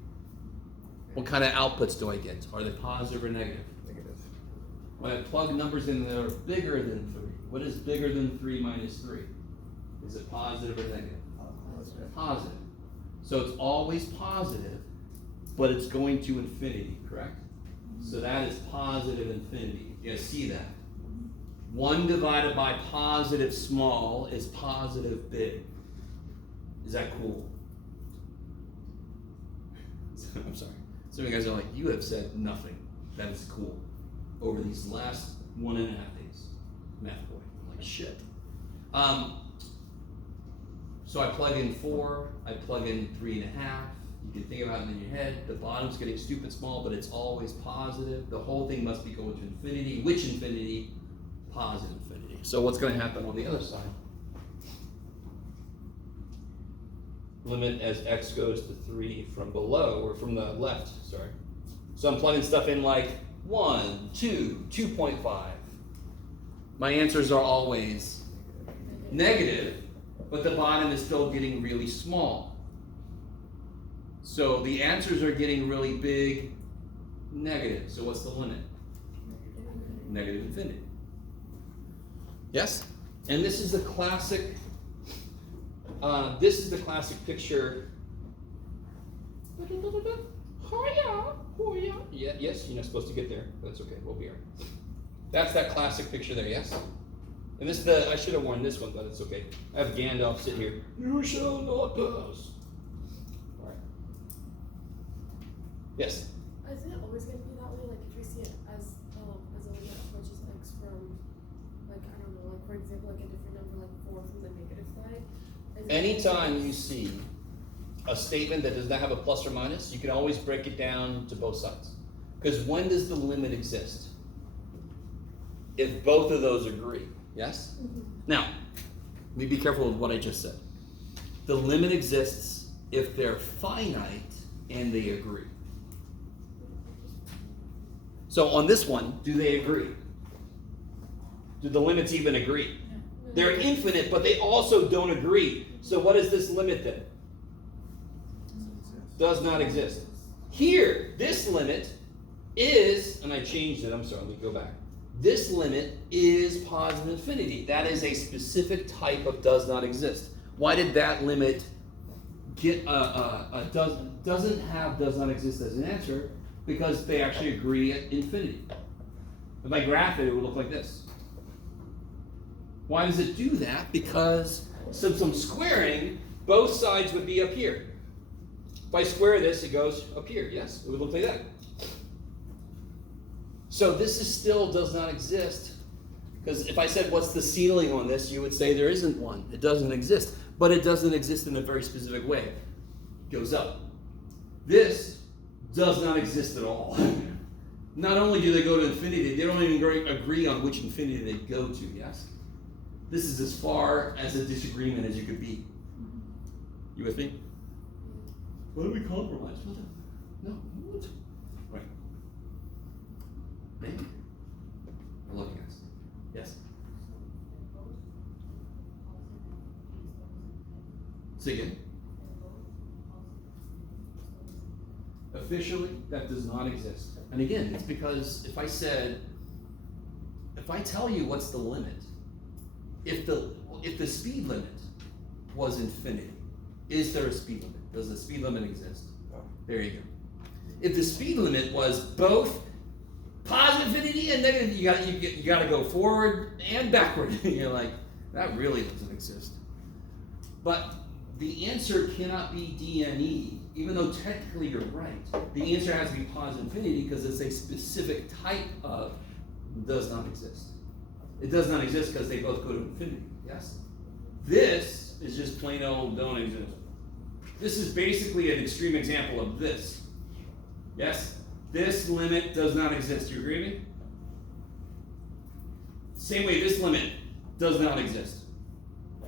what kind of outputs do I get? Are they positive or negative? Negative. When I plug numbers in that are bigger than 3, what is bigger than 3 minus 3? Is it positive or negative? Positive. Positive. So it's always positive, but it's going to infinity, correct? So that is positive infinity. You guys see that? 1 divided by positive small is positive big. Is that cool? I'm sorry. Some of you guys are like, you have said nothing. That is cool. Over these last 1.5 days. Math boy. I'm like, shit. So I plug in 4, I plug in 3.5. You can think about it in your head. The bottom's getting stupid small, but it's always positive. The whole thing must be going to infinity. Which infinity? Positive infinity. So what's going to happen on the other side? Limit as x goes to 3 from below, or from the left, sorry. So I'm plugging stuff in like 1, 2, 2.5. My answers are always negative, but the bottom is still getting really small. So the answers are getting really big, negative. So what's the limit? Negative infinity. Yes? And this is the classic picture. Yeah, yes, you're not supposed to get there, but that's okay, we'll be here. That's that classic picture there, yes? And this is I should have worn this one, but it's okay. I have Gandalf sitting here. You shall not pass. Alright. Yes? Is it always going to be that example, like a different number, like 4 from the negative side? Is it Anytime you see a statement that does not have a plus or minus, you can always break it down to both sides. Because when does the limit exist? If both of those agree, yes? Mhm. Now, let me be careful with what I just said. The limit exists if they're finite and they agree. So on this one, do they agree? Do the limits even agree? They're infinite, but they also don't agree. So what is this limit then? Does not exist. Here, this limit is, and I changed it, I'm sorry, let me go back. This limit is positive infinity. That is a specific type of does not exist. Why did that limit get doesn't have does not exist as an answer? Because they actually agree at infinity. If I graph it, it would look like this. Why does it do that? Because since I'm squaring, both sides would be up here. If I square this, it goes up here. Yes, it would look like that. So this is still does not exist. Because if I said, what's the ceiling on this? You would say there isn't one. It doesn't exist. But it doesn't exist in a very specific way. It goes up. This does not exist at all. Not only do they go to infinity, they don't even agree on which infinity they go to, yes? This is as far as a disagreement as you could be. You with me? What do we compromise? What the? No. What? Right. Maybe. I love you guys. Yes? Say again. Officially, that does not exist. And again, it's because if I tell you what's the limit, if the speed limit was infinity, is there a speed limit? Does the speed limit exist? No. There you go. If the speed limit was both positive infinity and negative, you got to go forward and backward. You're like, that really doesn't exist. But the answer cannot be D and E, even though technically you're right. The answer has to be positive infinity because it's a specific type of does not exist. It does not exist because they both go to infinity, yes? This is just plain old don't exist. This is basically an extreme example of this. Yes? This limit does not exist. You agree with me? Same way this limit does not exist.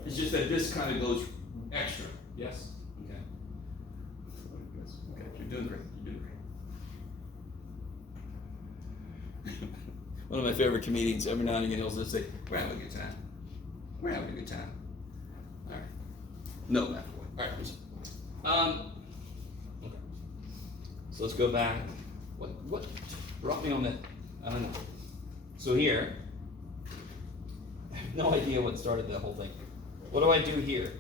It's just that this kind of goes extra. Yes? Okay. Okay, you're doing great. You're doing great. One of my favorite comedians, every now and again, he'll just say, we're having a good time. We're having a good time. All right. No, after one. All right. Okay. So let's go back. What brought me on that? I don't know. So here, I have no idea what started that whole thing. What do I do here?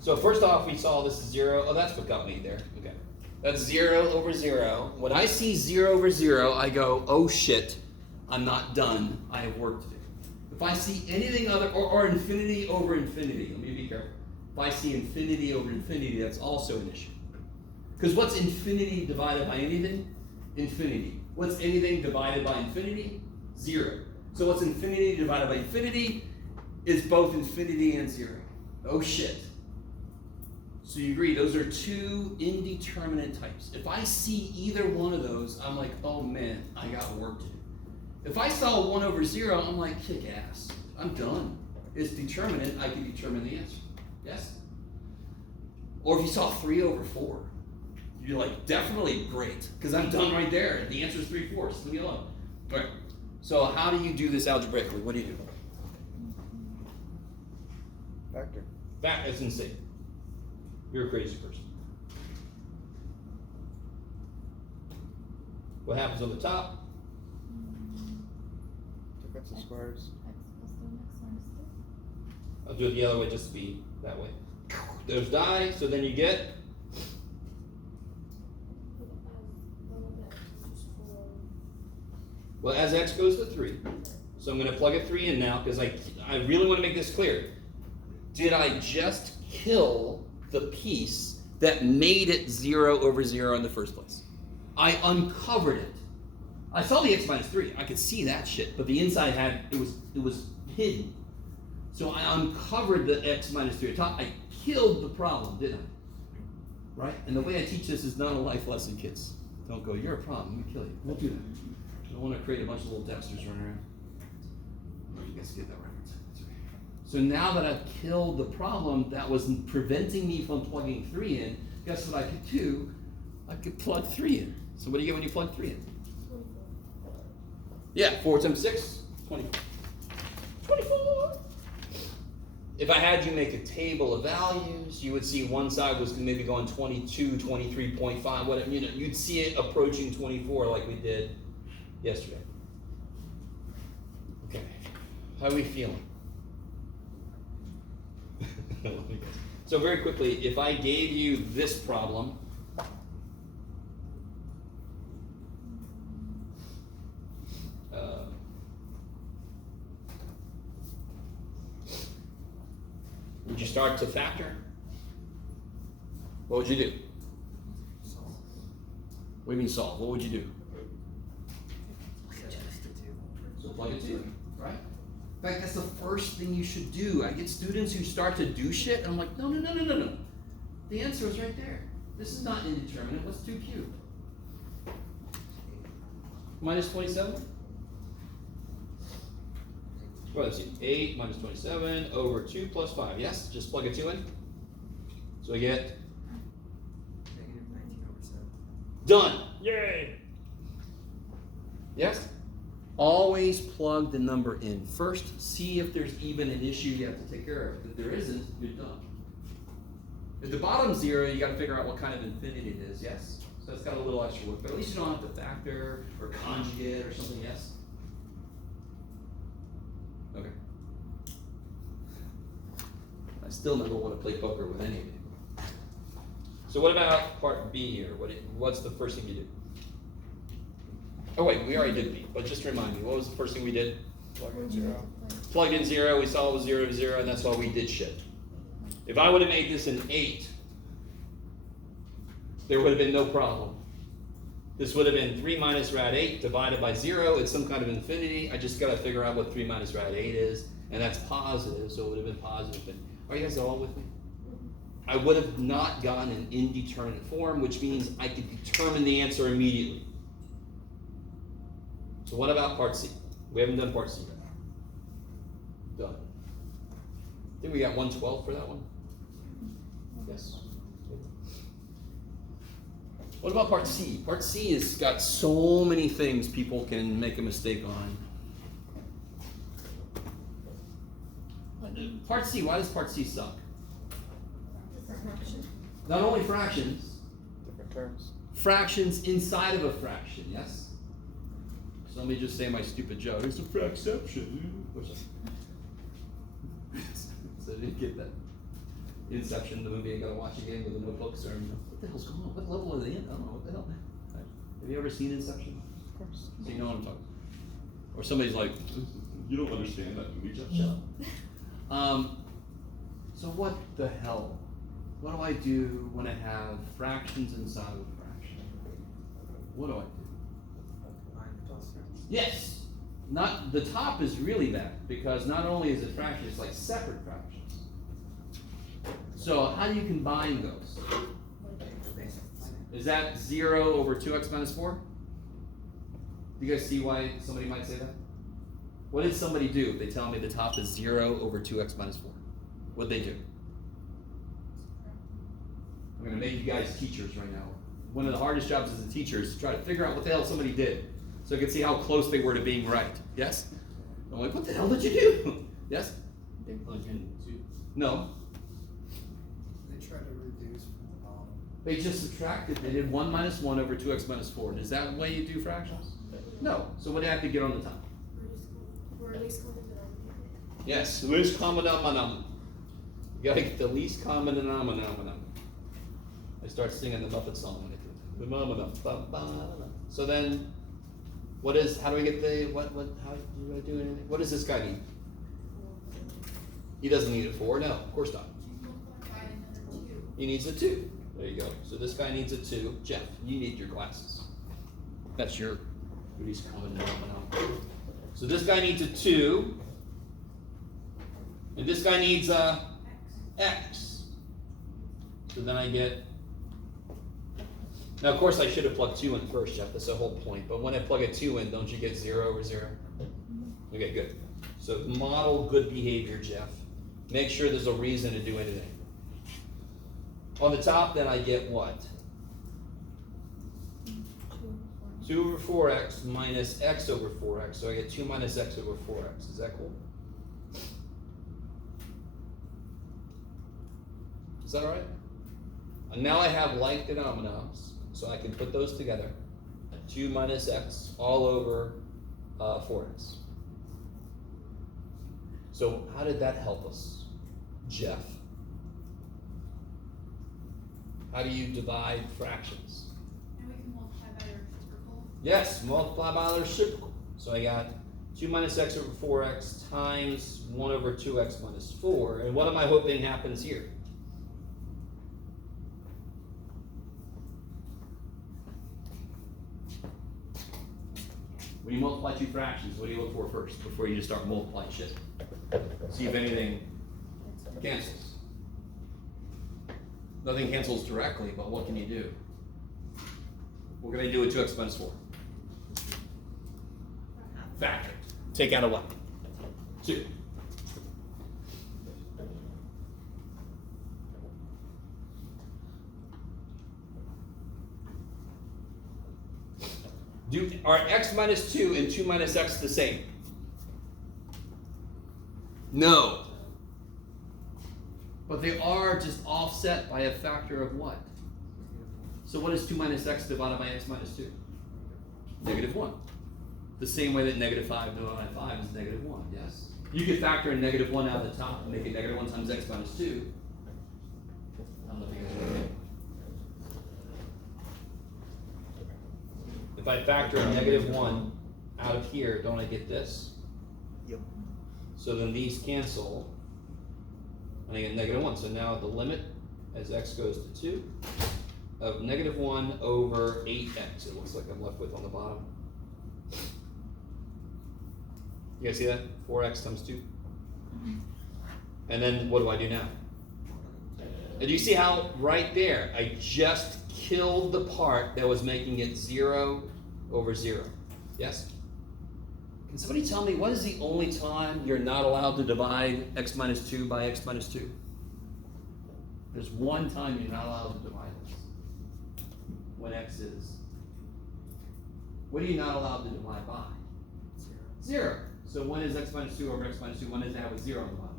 So first off, we saw this is 0. Oh, that's what got me there. Okay. That's 0 over 0. When I see 0 over 0, I go, oh shit, I'm not done. I have work to do. If I see anything other, or infinity over infinity, let me be careful. If I see infinity over infinity, that's also an issue. Because what's infinity divided by anything? Infinity. What's anything divided by infinity? 0. So what's infinity divided by infinity is both infinity and 0. Oh shit. So you agree, those are two indeterminate types. If I see either one of those, I'm like, oh man, I got work to do. If I saw 1 over 0, I'm like, kick ass. I'm done. It's determinate, I can determine the answer. Yes? Or if you saw 3 over 4, you're like, definitely great, because I'm done right there. The answer is 3/4. Leave me alone. All right. So how do you do this algebraically? What do you do? Factor. That's insane. You're a crazy person. What happens on the top? Defensive squares. I'll do it the other way just to be that way. There's die, so then you get well, as x goes to 3. So I'm going to plug a 3 in now because I really want to make this clear. Did I just kill the piece that made it 0 over 0 in the first place? I uncovered it. I saw the x minus 3. I could see that shit, but the inside had it was hidden. So I uncovered the x minus 3 at top. I killed the problem, didn't I? Right? And the way I teach this is not a life lesson, kids. Don't go, you're a problem, let me kill you. We'll do that. I don't want to create a bunch of little Dexters running around. Oh, you guys get that reference. That's okay. So now that I've killed the problem that was preventing me from plugging 3 in, guess what I could do? I could plug 3 in. So what do you get when you plug 3 in? 24. Yeah, 4 times 6, 24. 24! If I had you make a table of values, you would see one side was maybe going 22, 23.5, whatever, you know, you'd see it approaching 24 like we did yesterday. Okay, how are we feeling? So very quickly, if I gave you this problem, would you start to factor? What would you do? What do you mean solve? What would you do? So plug it in, right? In fact, that's the first thing you should do. I get students who start to do shit, and I'm like, no. The answer is right there. This is not indeterminate. What's 2 cubed? Minus 27? Well, let's see. 8 minus 27 over 2 plus 5. Yes? Just plug a 2 in. So I get Negative 19 over 7. done. Yay! Yes? Always plug the number in first. See if there's even an issue you have to take care of. If there isn't, you're done. At the bottom 0, you got to figure out what kind of infinity it is. Yes? So it's got a little extra work, but at least you don't have to factor or conjugate or something. Yes? Okay. I still never want to play poker with any of you. So what about part B here? What's the first thing you do? Oh wait, we already did B, but just remind me, what was the first thing we did? Plug in 0. Plugged in 0, we saw it was 0 to 0, and that's why we did shit. If I would have made this an 8, there would have been no problem. This would have been 3 minus rad 8 divided by 0. It's some kind of infinity. I just got to figure out what 3 minus rad 8 is, and that's positive, so it would have been positive. Are you guys all with me? I would have not gotten an indeterminate form, which means I could determine the answer immediately. So what about part C? We haven't done part C yet. Done. I think we got 112 for that one. Yes. What about part C? Part C has got so many things people can make a mistake on. Part C, why does part C suck? Not only fractions, Different terms. fractions inside of a fraction, yes? So let me just say my stupid joke. It's a fracception. So I didn't get that. Inception, the movie I gotta watch again with the notebooks, or what the hell's going on? What level are they in? I don't know, what the hell? Have you ever seen Inception? Of course. So you know what I'm talking about. Or somebody's like, you don't understand that movie, Jeff. Shut up. So what the hell? What do I do when I have fractions inside of a fraction? What do I do? Combine plus fractions. Yes! Not, the top is really bad, because not only is it fraction, it's like separate fractions. So how do you combine those? Is that 0 over 2x minus 4? Do you guys see why somebody might say that? What did somebody do if they tell me the top is 0 over 2x minus 4? What'd they do? I'm gonna make you guys teachers right now. One of the hardest jobs as a teacher is to try to figure out what the hell somebody did, so I can see how close they were to being right. Yes? I'm like, what the hell did you do? Yes? They plug in 2. No. They try to reduce from the bottom. They just subtracted. They did 1 minus 1 over 2x minus 4. Is that the way you do fractions? No. So what do you have to get on the top? Or at least common denominator. Yes, least common denominator. You gotta get the least common denominator. I start singing the Muppet song when I do it. So then, how do I get the, how do I do anything? What does this guy need? He doesn't need a 4, no, of course not. Multiply another 2. He needs a 2. There you go. So this guy needs a 2. Jeff, you need your glasses. That's your least common denominator. So this guy needs a 2. And this guy needs X. x. So then I get, now of course I should have plugged 2 in first, Jeff, that's the whole point. But when I plug a 2 in, don't you get 0 over 0? Okay, good. So model good behavior, Jeff. Make sure there's a reason to do anything. On the top, then I get what? 2 over 4x minus x over 4x. So I get 2 minus x over 4x. Is that cool? Is that all right? And now I have like denominators, so I can put those together. 2 minus x all over 4x. So how did that help us, Jeff? How do you divide fractions? And we can multiply by their reciprocal. Yes, multiply by the reciprocal. So I got 2 minus x over 4x times 1 over 2x minus 4. And what am I hoping happens here? When you multiply two fractions, what do you look for first before you just start multiplying shit? See if anything cancels. Nothing cancels directly, but what can you do? What can I do with 2x minus 4? Factor. Take out a what? 2. Are x minus 2 and 2 minus x the same? No. But they are just offset by a factor of what? So what is 2 minus x divided by x minus 2? Negative 1. The same way that negative 5 divided by 5 is negative 1, yes? You could factor in negative 1 out of the top and make it negative 1 times x minus 2. I'm looking at it. If I factor a negative 1 out of here, don't I get this? Yep. So then these cancel, and I get negative 1. So now the limit, as x goes to 2, of negative 1 over 8x, it looks like I'm left with on the bottom. You guys see that? 4x times 2. And then what do I do now? And do you see how right there, I just killed the part that was making it 0 over 0? Yes? Can somebody tell me what is the only time you're not allowed to divide x minus 2 by x minus 2? There's one time you're not allowed to divide this. When x is. What are you not allowed to divide by? 0. So when is x minus 2 over x minus 2? When does it have a 0 on the bottom?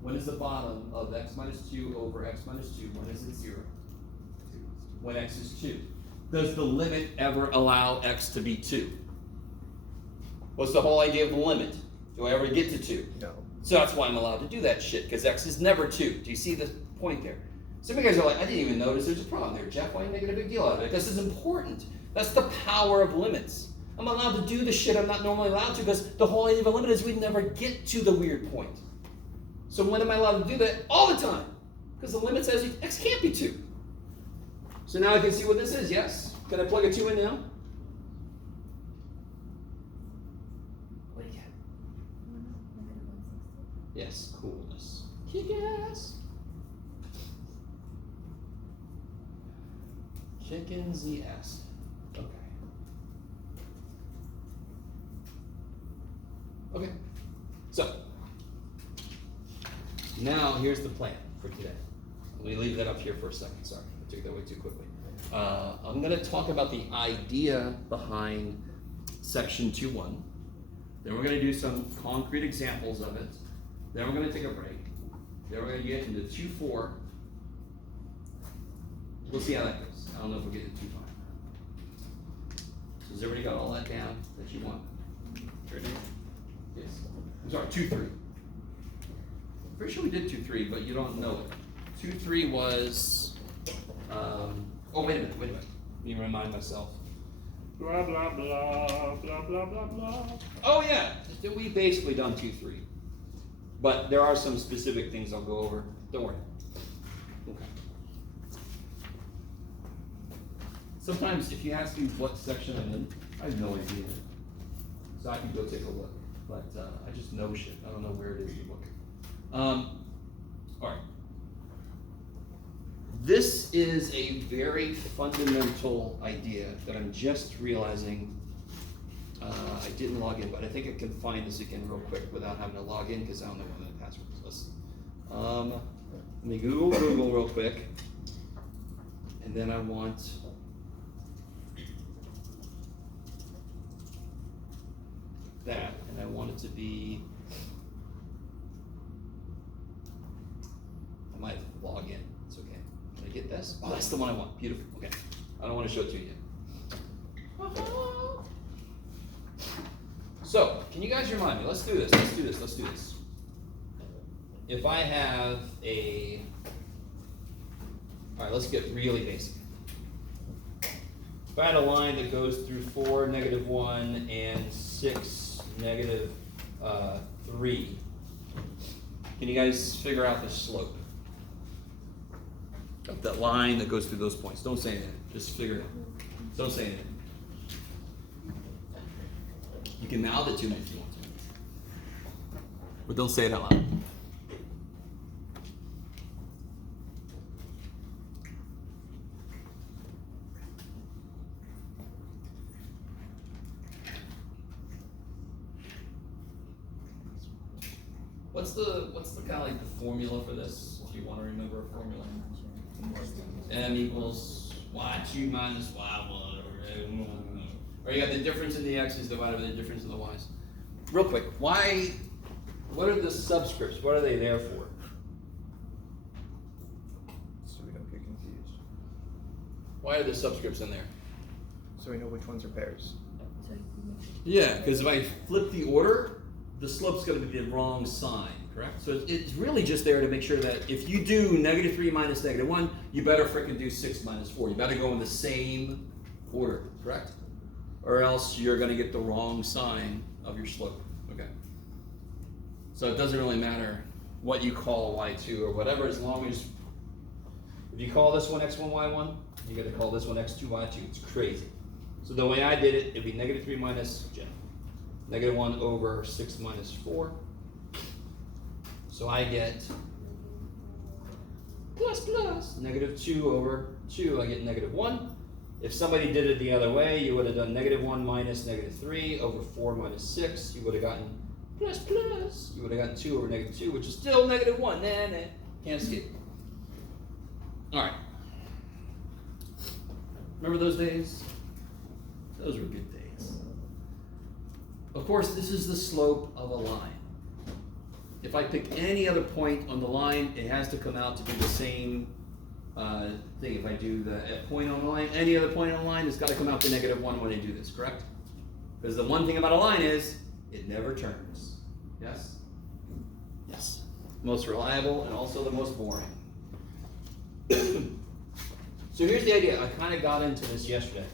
When is the bottom of x minus 2 over x minus 2? When is it 0? When x is 2. Does the limit ever allow x to be 2? What's the whole idea of the limit? Do I ever get to 2? No. So that's why I'm allowed to do that shit, because x is never 2. Do you see the point there? Some of you guys are like, I didn't even notice there's a problem there. Jeff, why are you making a big deal out of it? This is important. That's the power of limits. I'm allowed to do the shit I'm not normally allowed to, because the whole idea of a limit is we never get to the weird point. So when am I allowed to do that? All the time. Because the limit says x can't be 2. So now I can see what this is, yes? Can I plug a 2 in now? What do you get? Yes, coolness. Kick ass. Chickens the ass. Okay. Okay. So now here's the plan for today. Let me leave that up here for a second. Sorry, I took that way too quickly. I'm going to talk about the idea behind section 2.1. Then we're going to do some concrete examples of it. Then we're going to take a break. Then we're going to get into 2.4. We'll see how that goes. I don't know if we'll get to 2.5. So has everybody got all that down that you want? Ready? Yes. I'm sorry, 2.3. Pretty sure we did 2.3, but you don't know it. 2.3 was, oh, wait a minute. Let me remind myself. Blah, blah, blah, blah, blah, blah, blah. Oh, yeah. We basically done 2.3. But there are some specific things I'll go over. Don't worry. Okay. Sometimes if you ask me what section I'm in, I have no idea. So I can go take a look. but I just know shit. I don't know where it is in the book. All right. This is a very fundamental idea that I'm just realizing I didn't log in, but I think I can find this again real quick without having to log in because I don't know what the password is. Let me Google real quick, and then I want that, and I want it to be. I might log in. It's okay. Can I get this? Oh, that's the one I want. Beautiful. Okay. I don't want to show it to you yet. So, can you guys remind me? Let's do this. If I have all right, let's get really basic. If I had a line that goes through 4, -1, and 6, -3, can you guys figure out the slope of that line that goes through those points? Don't say anything. Just figure it out. Don't say anything. You can mouth it to me if you want to. But don't say it out loud. What's the kind of like the formula for this, if you want to remember a formula? M equals y2 minus y1, or you got the difference in the x's divided by the difference in the y's. Real quick, what are the subscripts? What are they there for? So we don't get confused. Why are the subscripts in there? So we know which ones are pairs. Yeah, because if I flip the order, the slope's going to be the wrong sign, correct? So it's really just there to make sure that if you do -3 minus -1, you better frickin' do 6 minus 4. You better go in the same order, correct? Or else you're going to get the wrong sign of your slope, okay? So it doesn't really matter what you call a y2 or whatever, as long as, if you call this one x1, y1, you got to call this one x2, y2. It's crazy. So the way I did it, it'd be -3 minus -1 over 6 minus 4. So I get -2 over 2, I get -1. If somebody did it the other way, you would have done -1 minus -3 over 4 minus 6. You would have gotten plus. You would have gotten 2 over -2, which is still -1. Nah, can't escape. All right. Remember those days? Those were good days. Of course, this is the slope of a line. If I pick any other point on the line, it has to come out to be the same thing. If I do the point on the line, any other point on the line, it's got to come out to -1 when I do this, correct? Because the one thing about a line is, it never turns. Yes? Yes. Most reliable and also the most boring. So here's the idea. I kind of got into this yesterday.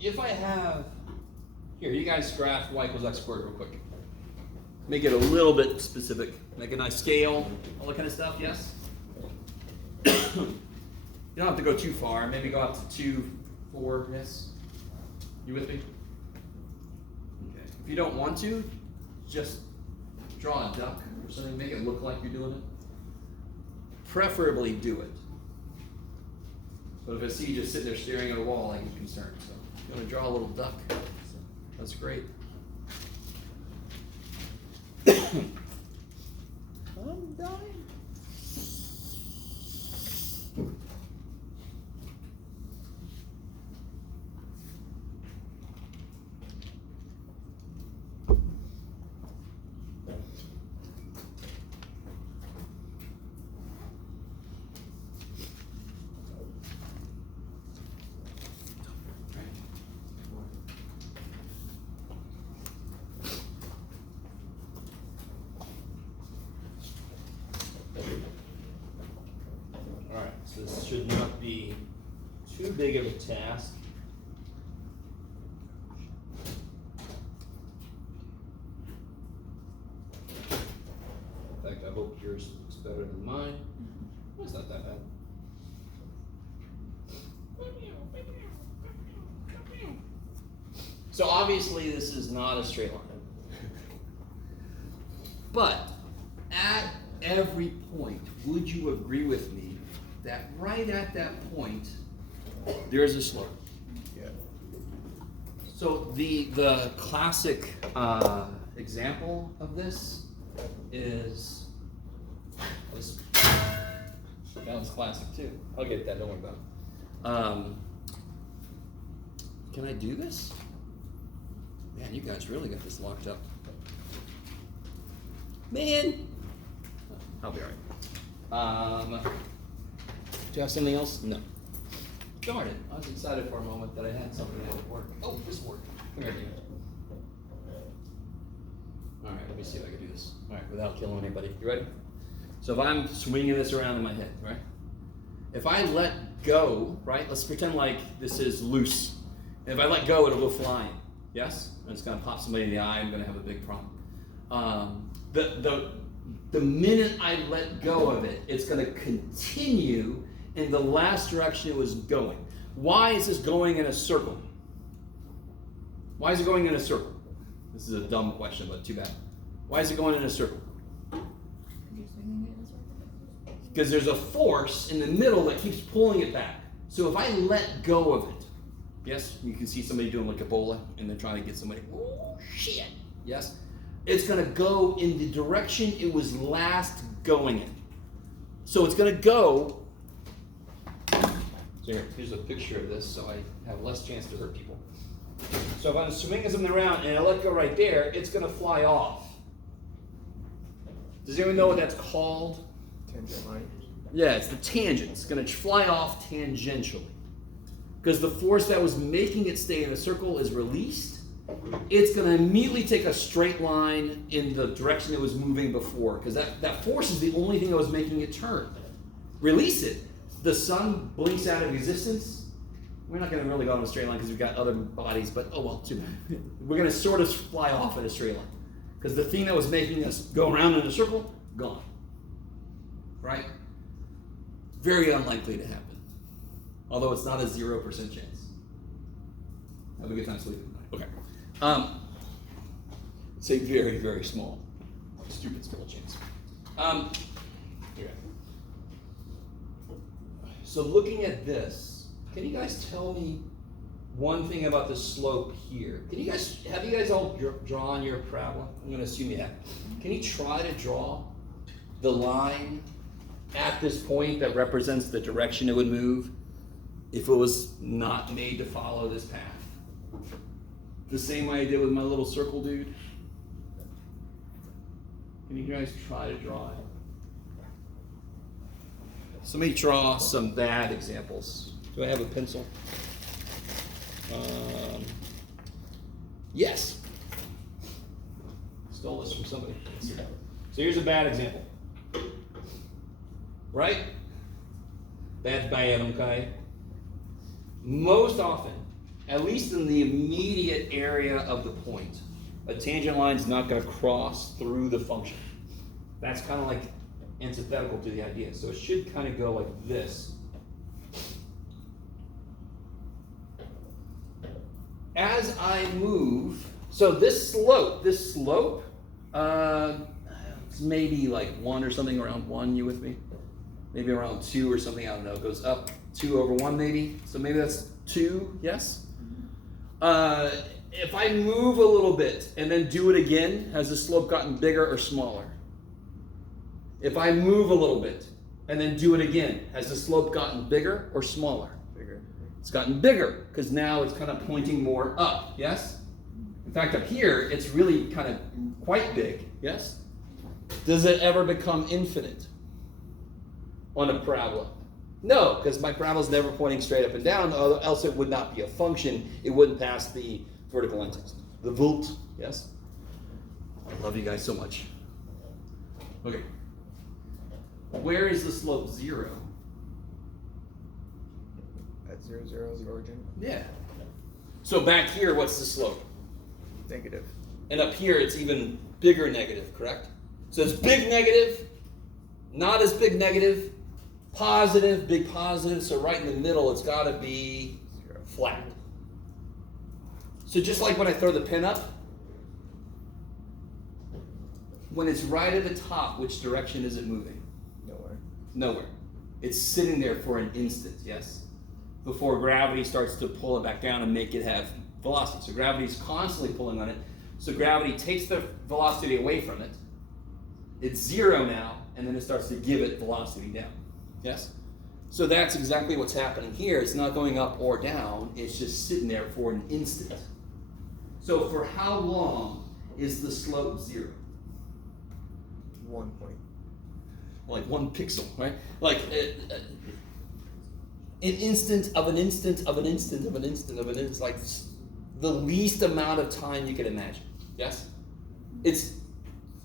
If I have, here, you guys graph y equals x squared real quick. Make it a little bit specific. Make a nice scale, all that kind of stuff, yes? You don't have to go too far. Maybe go up to 2, 4, yes? You with me? Okay. If you don't want to, just draw a duck or something. Make it look like you're doing it. Preferably do it. But if I see you just sitting there staring at a wall, I get concerned. So I'm going to draw a little duck. That's great. I'm dying. So this should not be too big of a task. In fact, I hope yours looks better than mine. It's not that bad. So obviously this is not a straight line. But at every point, would you agree with me that right at that point, there's a slope? Yeah. So the classic example of this is this. That was classic too. I'll get that. Don't worry about it. Can I do this? Man, you guys really got this locked up. Man, I'll be alright. Do you have something else? No. Darn it! I was excited for a moment that I had something that would work. Oh, this worked. Come here, dude. All right, let me see if I can do this. All right, without killing anybody. You ready? So if I'm swinging this around in my head, right? If I let go, right? Let's pretend like this is loose. And if I let go, it'll go flying. Yes? And it's gonna pop somebody in the eye. I'm gonna have a big problem. The minute I let go of it, it's gonna continue in the last direction it was going. Why is this going in a circle? Why is it going in a circle? This is a dumb question, but too bad. Why is it going in a circle? Because there's a force in the middle that keeps pulling it back. So if I let go of it, yes, you can see somebody doing like Ebola and they're trying to get somebody, oh shit, yes? It's gonna go in the direction it was last going in. So it's gonna go, so here's a picture of this so I have less chance to hurt people. So if I'm swinging something around and I let go right there, it's gonna fly off. Does anyone know what that's called? Tangent line. Yeah, it's the tangent. It's going to fly off tangentially. Because the force that was making it stay in a circle is released. It's going to immediately take a straight line in the direction it was moving before. Because that force is the only thing that was making it turn. Release it. The sun blinks out of existence. We're not going to really go in a straight line because we've got other bodies, but oh well, too bad. We're going to sort of fly off in a straight line. Because the thing that was making us go around in a circle, gone. Right? Very unlikely to happen. Although it's not a 0% chance. Have a good time sleeping tonight. Okay. Say very, very small. Stupid small chance. Here. So looking at this, can you guys tell me one thing about the slope here? Have you guys all drawn your parabola? I'm going to assume you have. Can you try to draw the line at this point that represents the direction it would move if it was not made to follow this path? The same way I did with my little circle dude. Can you guys try to draw it? Somebody draw some bad examples. Do I have a pencil? Yes. Stole this from somebody. So here's a bad example. Right? That's bad, okay? Most often, at least in the immediate area of the point, a tangent line is not going to cross through the function. That's kind of like antithetical to the idea. So it should kind of go like this. As I move, so this slope, it's maybe like 1 or something, around 1, you with me? Maybe around 2 or something, I don't know. It goes up 2 over 1 maybe. So maybe that's 2, yes? If I move a little bit and then do it again, has the slope gotten bigger or smaller? If I move a little bit and then do it again, has the slope gotten bigger or smaller? Bigger. It's gotten bigger because now it's kind of pointing more up, yes? In fact, up here, it's really kind of quite big, yes? Does it ever become infinite on a parabola? No, because my parabola is never pointing straight up and down, else it would not be a function. It wouldn't pass the vertical line test. The volt, yes? I love you guys so much. Okay. Where is the slope 0? At 0, 0, the origin. Yeah. So back here, what's the slope? Negative. And up here, it's even bigger negative, correct? So it's big negative, not as big negative, positive, big positive. So right in the middle, it's got to be 0. flat. So just like when I throw the pin up, When it's right at the top, which direction is it moving? Nowhere. Nowhere. It's sitting there for an instant, yes? Before gravity starts to pull it back down and make it have velocity. So gravity is constantly pulling on it. So gravity takes the velocity away from it. It's zero now, and then it starts to give it velocity down. Yes? So that's exactly what's happening here. It's not going up or down. It's just sitting there for an instant. So for how long is the slope 0? 1 point. Like 1 pixel, right? Like an instant of an instant of an instant of an instant of an instant, like the least amount of time you can imagine. Yes? It's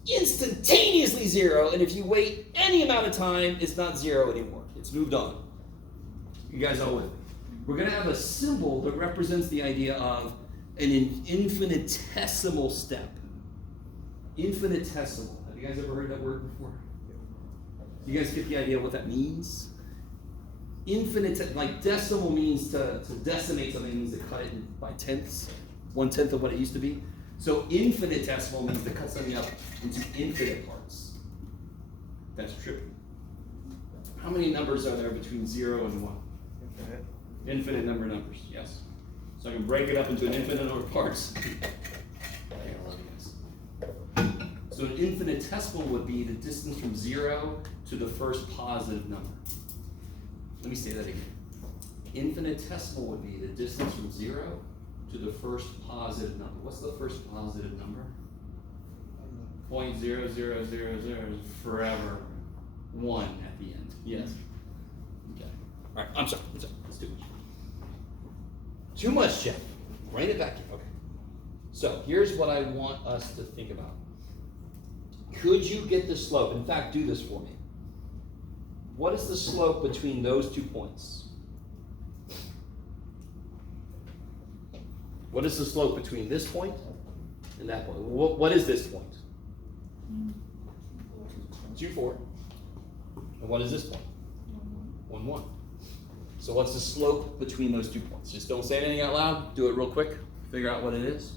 instantaneously 0, and if you wait any amount of time, it's not 0 anymore. It's moved on. You guys all with me? We're going to have a symbol that represents the idea of an infinitesimal step. Infinitesimal. Have you guys ever heard that word before? Do you guys get the idea of what that means? Infinite, like decimal means to decimate something, means to cut it by tenths, 1/10 of what it used to be. So infinitesimal means to cut something up into infinite parts. That's trippy. How many numbers are there between 0 and 1? Infinite. Infinite number of numbers, yes. So I can break it up into an infinite number of parts. I love you guys. So an infinitesimal would be the distance from 0 to the first positive number. Let me say that again. Infinitesimal would be the distance from 0 to the first positive number. What's the first positive number? 0.0000 is forever 1 at the end. Yes. Okay. All right. I'm sorry. Let's do it. Too much, Jeff. Rein it back in. Okay. So here's what I want us to think about. Could you get the slope? In fact, do this for me. What is the slope between those 2 points? What is the slope between this point and that point? What is this point? 2, 4. And what is this point? 1, 1. So what's the slope between those 2 points? Just don't say anything out loud. Do it real quick. Figure out what it is.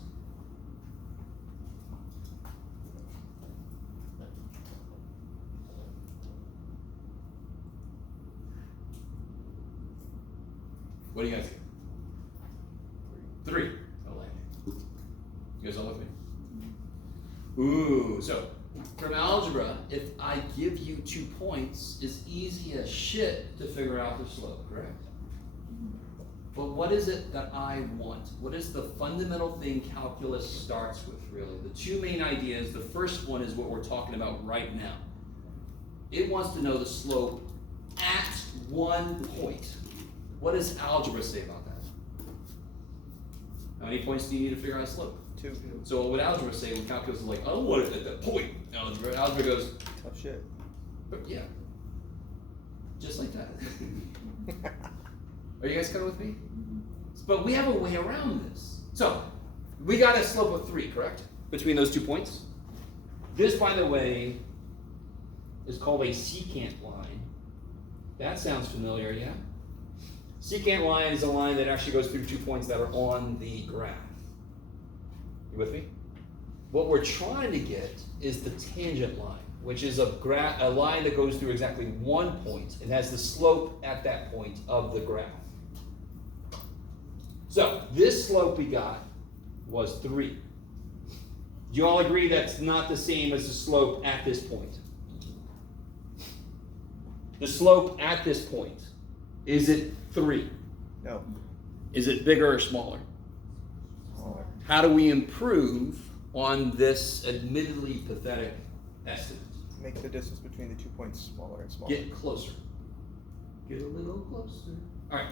What do you guys think? 3. I like it. You guys all with me? Ooh, so from algebra, if I give you 2 points, it's easy as shit to figure out the slope, correct? But what is it that I want? What is the fundamental thing calculus starts with, really? The 2 main ideas, the first one is what we're talking about right now. It wants to know the slope at 1 point. What does algebra say about that? How many points do you need to figure out a slope? 2. So what would algebra say when calculus is like, I don't want it at that point? Algebra goes, Tough shit. but yeah. Just like that. Are you guys coming with me? But we have a way around this. So, we got a slope of 3, correct? Between those 2 points. This, by the way, is called a secant line. That sounds familiar, yeah? Secant line is a line that actually goes through 2 points that are on the graph. You with me? What we're trying to get is the tangent line, which is a line that goes through exactly 1 point and has the slope at that point of the graph. So, this slope we got was 3. Do you all agree that's not the same as the slope at this point? The slope at this point, is it 3? No. Is it bigger or smaller? Smaller. How do we improve on this admittedly pathetic estimate? Make the distance between the 2 points smaller and smaller. Get closer. Get a little closer. All right,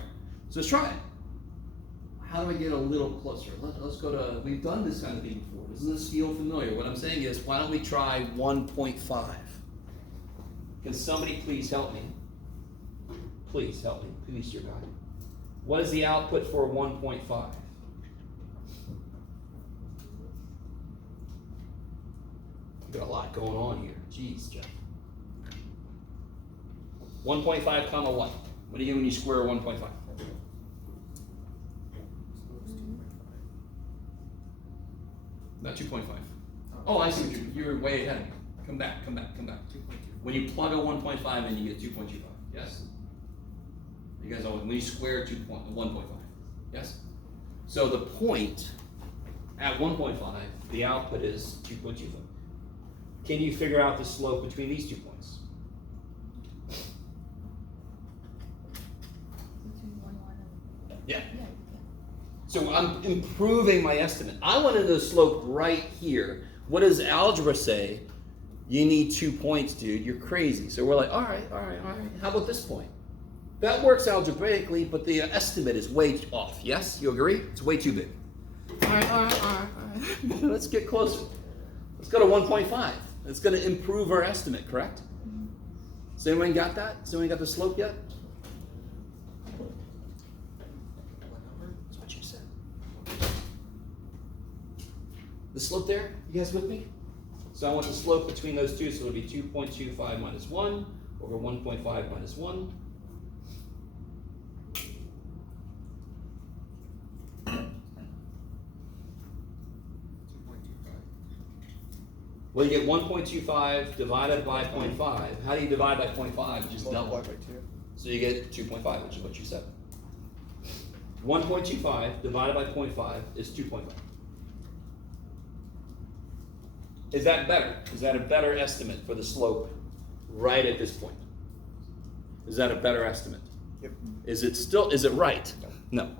so let's try it. How do I get a little closer? Let's go to, we've done this kind of thing before. Doesn't this feel familiar? What I'm saying is, why don't we try 1.5? Can somebody please help me? Please help me. Please, dear God. What is the output for 1.5? Got a lot going on here. Jeez, Jeff. 1.5 comma what? What do you get when you square 1.5? About 2.5. Oh, I see what you're way ahead of me. Come back. 2.2. When you plug a 1.5 in, you get 2.25. Yes? You guys always, when you square 1.5. Yes? So the point at 1.5, the output is 2.25. Can you figure out the slope between these 2 points? Between 1 and Yeah. yeah. So I'm improving my estimate. I want to know the slope right here. What does algebra say? You need 2 points, dude. You're crazy. So we're like, all right. How about this point? That works algebraically, but the estimate is way off. Yes? You agree? It's way too big. All right. Let's get closer. Let's go to 1.5. It's going to improve our estimate, correct? Has anyone got that? Has anyone got the slope yet? What number? That's what you said. The slope there? You guys with me? So I want the slope between those two, so it'll be 2.25 minus 1 over 1.5 minus 1. Well, you get 1.25 divided by 0.5. How do you divide by 0.5? Just double. Multiply by 2. So you get 2.5, which is what you said. 1.25 divided by 0.5 is 2.5. Is that better? Is that a better estimate for the slope right at this point? Is that a better estimate? Yep. Is it right? No.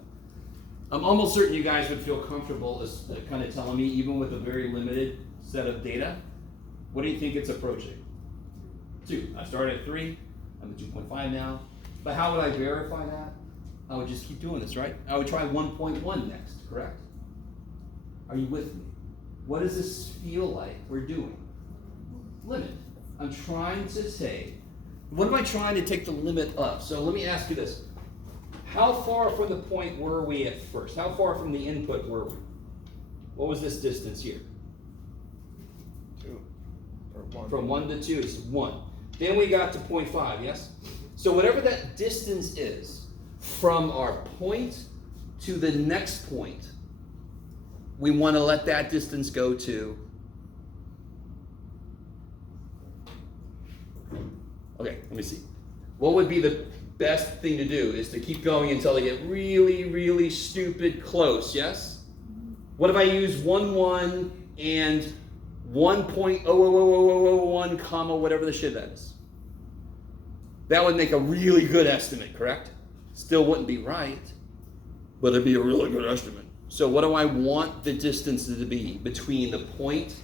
I'm almost certain you guys would feel comfortable as kind of telling me, even with a very limited set of data, what do you think it's approaching? 2. I started at 3, I'm at 2.5 now. But how would I verify that? I would just keep doing this, right? I would try 1.1 next, correct? Are you with me? What does this feel like we're doing? Limit. I'm trying to say, what am I trying to take the limit up? So let me ask you this. How far from the point were we at first? How far from the input were we? What was this distance here? 2. Or 1. From 1 to 2 is 1. Then we got to 0.5, yes? So whatever that distance is from our point to the next point, we want to let that distance go to. Okay, let me see. What would be the best thing to do is to keep going until they get really, really stupid close, yes? What if I use 1 and 1.00001 comma whatever the shit that is? That would make a really good estimate, correct? Still wouldn't be right, but it'd be a really good estimate. So what do I want the distance to be between the point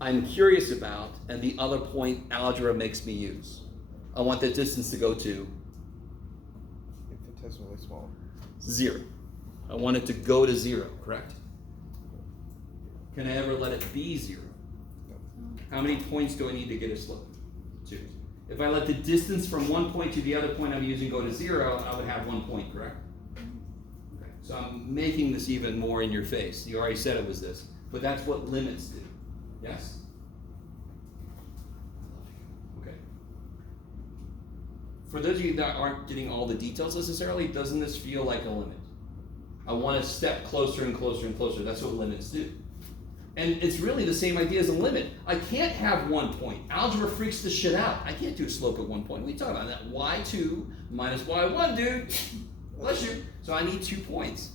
I'm curious about and the other point algebra makes me use? I want the distance to go to Infinitesimally small. 0. I want it to go to 0, correct? Can I ever let it be 0? No. How many points do I need to get a slope? 2. If I let the distance from one point to the other point I'm using go to 0, I would have 1 point, correct? Okay. So I'm making this even more in your face. You already said it was this, but that's what limits do. Yes? Okay. For those of you that aren't getting all the details necessarily, doesn't this feel like a limit? I want to step closer and closer and closer. That's what limits do. And it's really the same idea as a limit. I can't have 1 point. Algebra freaks the shit out. I can't do a slope at 1 point. What are you talking about? That y2 minus y1, dude. Bless you. So I need 2 points.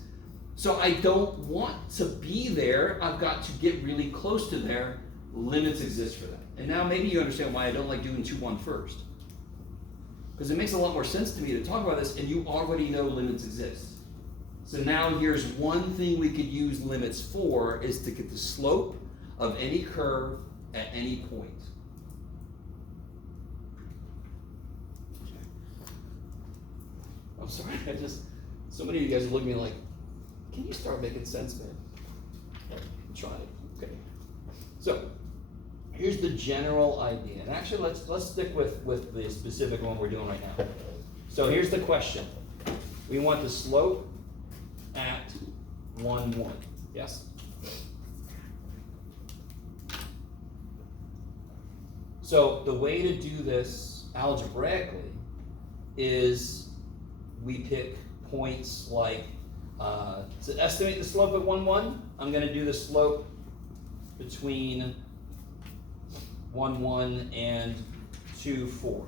So I don't want to be there. I've got to get really close to there. Limits exist for that. And now maybe you understand why I don't like doing 2-1 first. Because it makes a lot more sense to me to talk about this, and you already know limits exist. So now here's one thing we could use limits for, is to get the slope of any curve at any point. I'm sorry, so many of you guys are looking at me like, can you start making sense, man? I'm trying. Okay. So here's the general idea. And actually let's stick with the specific one we're doing right now. So here's the question. We want the slope at 1, 1. Yes? So the way to do this algebraically is we pick points like, to estimate the slope at 1, 1, I'm going to do the slope between 1, 1, and 2, 4.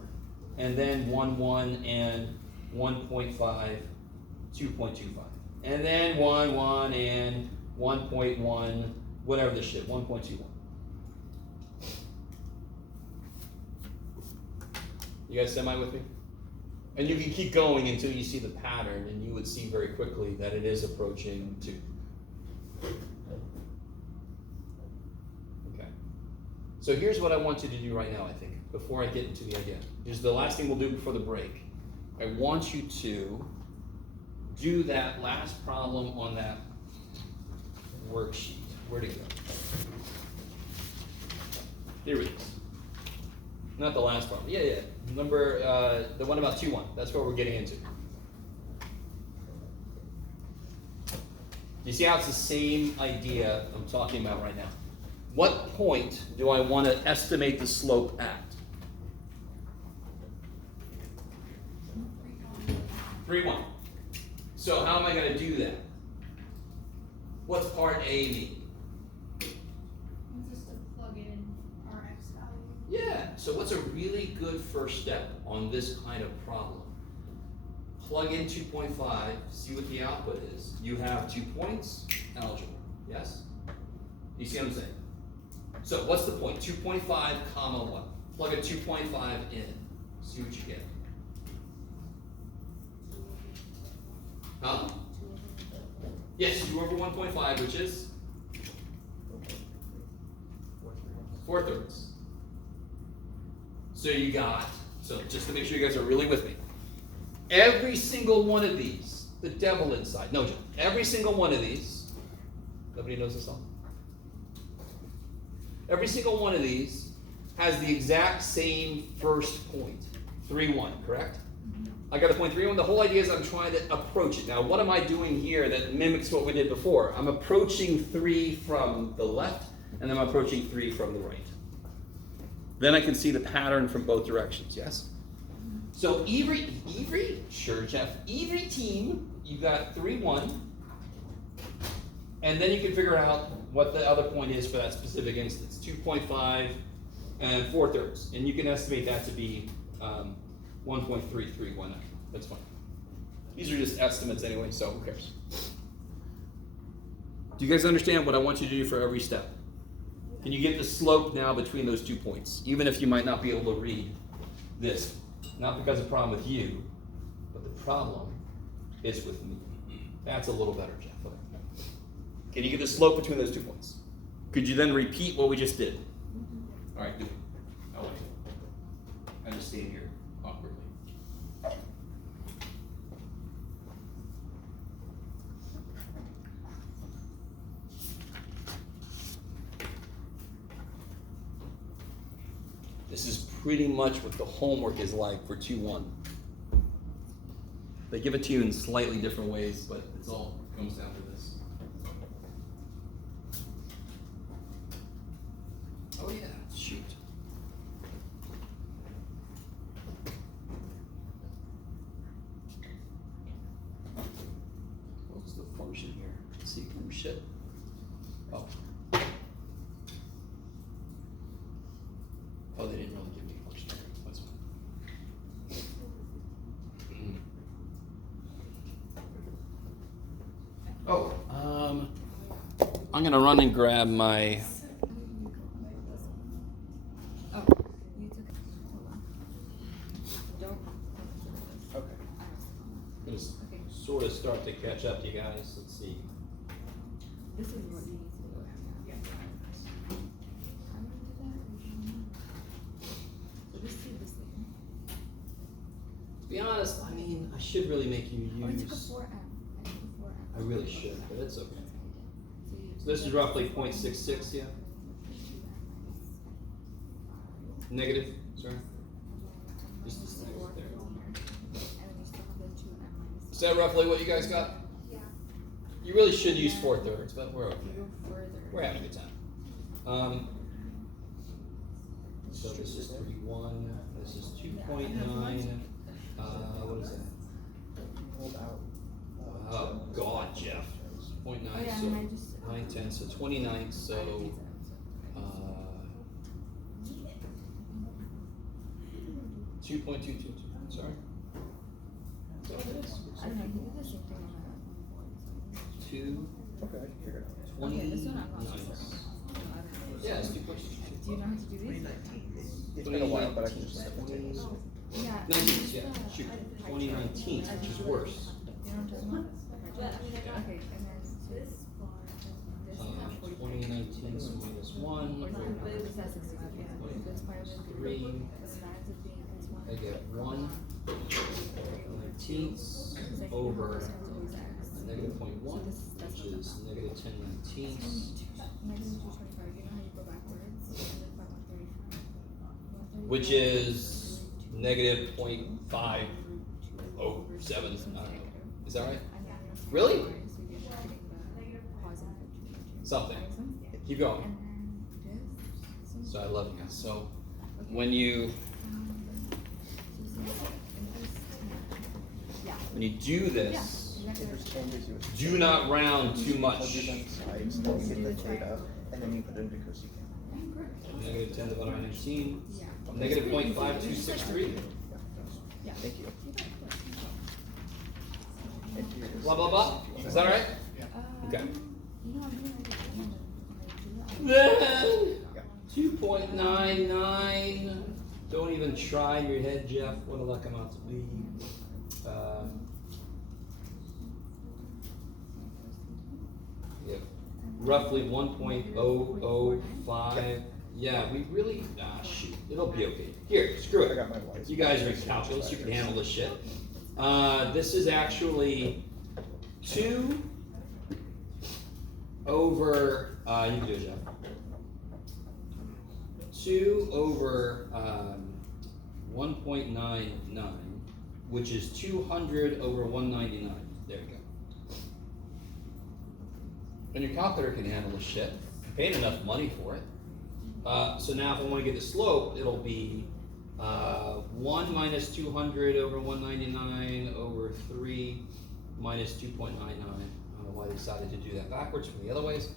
And then 1, 1, and 1.5, 2.25. And then 1, 1, and 1.1, whatever the shit, 1.21. You guys semi with me? And you can keep going until you see the pattern, and you would see very quickly that it is approaching 2. Okay. So here's what I want you to do right now, I think, before I get into the idea. Here's the last thing we'll do before the break. I want you to do that last problem on that worksheet. Where'd it go? Here it is. Not the last problem. Yeah. Number, the one about 2-1. That's what we're getting into. You see how it's the same idea I'm talking about right now? What point do I want to estimate the slope at? 3-1. So how am I going to do that? What's part A mean? Just to plug in our x value. Yeah, so what's a really good first step on this kind of problem? Plug in 2.5, see what the output is. You have 2 points, algebra, yes? You see what I'm saying? So what's the point? 2.5 comma what? Plug a 2.5 in, see what you get. Huh? Yes, 2 over 1.5, which is 4/3. So you got, so just to make sure you guys are really with me, every single one of these, the devil inside, no joke, every single one of these, nobody knows this song? Every single one of these has the exact same first point, 3-1, correct? I got a point 3-1. The whole idea is I'm trying to approach it. Now, what am I doing here that mimics what we did before? I'm approaching 3 from the left, and then I'm approaching 3 from the right. Then I can see the pattern from both directions, yes? So every, sure, Jeff, every team, you got 3-1, and then you can figure out what the other point is for that specific instance, 2.5 and 4/3. And you can estimate that to be 1.331. That's fine. These are just estimates anyway, so who cares? Do you guys understand what I want you to do for every step? Can you get the slope now between those 2 points? Even if you might not be able to read this. Not because of a problem with you, but the problem is with me. That's a little better, Jeff. Okay. Can you get the slope between those 2 points? Could you then repeat what we just did? All right, do it. I want to. I'm just staying here awkwardly. This is pretty much what the homework is like for 2-1. They give it to you in slightly different ways, but it's all comes down to this. Oh yeah, shoot. What's the function here? Let's see, oh shit. Oh. Oh, they didn't really give me a function. That's fine. Oh, I'm gonna run and grab my. Oh, you took it. Hold on. Don't. Okay. I'm gonna sort of start to catch up to you guys. Let's see. This is what you need to do. Yeah. How do you do that? So just do the same. To be honest, I mean, I should really make you Oh, I took a use. 4M. I took a 4M. I really should, but it's okay. So you So this is roughly 0.66, yeah? Negative, sorry. Just this thing right there. Is that roughly what you guys got? Yeah. You really should use 4/3, but we're okay. Go further. We're having a good time. So this is 3.1, this is 2.9, what is that? Hold out. Oh, God, Jeff. 0.9, Oh, yeah, so and I just. 9, 10, so 29, so, 2.222. Sorry. Is that what it is? I don't know, he did the same thing on that one. 2, Okay, I can figure it out. 20. Okay, this one I lost. Nice. Yeah, Yeah, it's 2.222. do you know how to do these? It's been a while, but I can just look at the tables. Yeah. 19, yeah, shoot, 2019, which is worse. You know what I'm talking about? Okay, and then this bar, this is at 45. 2019 so minus 1. But it was at 65, yeah. This part of it. 3. The sides of being this one. I get 1 19ths over negative 0.1, which is negative 10 19ths, Negative 225, you know how you go backwards? And then 535. which is negative 0.507. I don't know. Is that right? Really? Something. Keep going. So I love you. So when you do this, If it's ambiguous. do not round too I'll much. do them sides, then you get the theta, and then you put in because you can. Negative 10 divided by 19. Negative 0.5263. Yeah. Thank you. And here's- Blah blah blah. Is that right? Okay. You know, I'm doing Then 2.99. Don't even try in your head, Jeff. What'll that come out to be? Yeah, roughly 1.005. Yeah, we really, shoot, it'll be okay. Here, screw I it. got my wires. You guys are in calculus, you can handle this shit. This is actually 2 over, you can do it, Jeff. 2 over 1.99, which is 200 over 199. There you go. And your calculator can handle this shit. You paid enough money for it. So now if I want to get the slope, it'll be 1 minus 200 over 199 over 3 minus 2.99. I don't know why they decided to do that backwards from the other ways.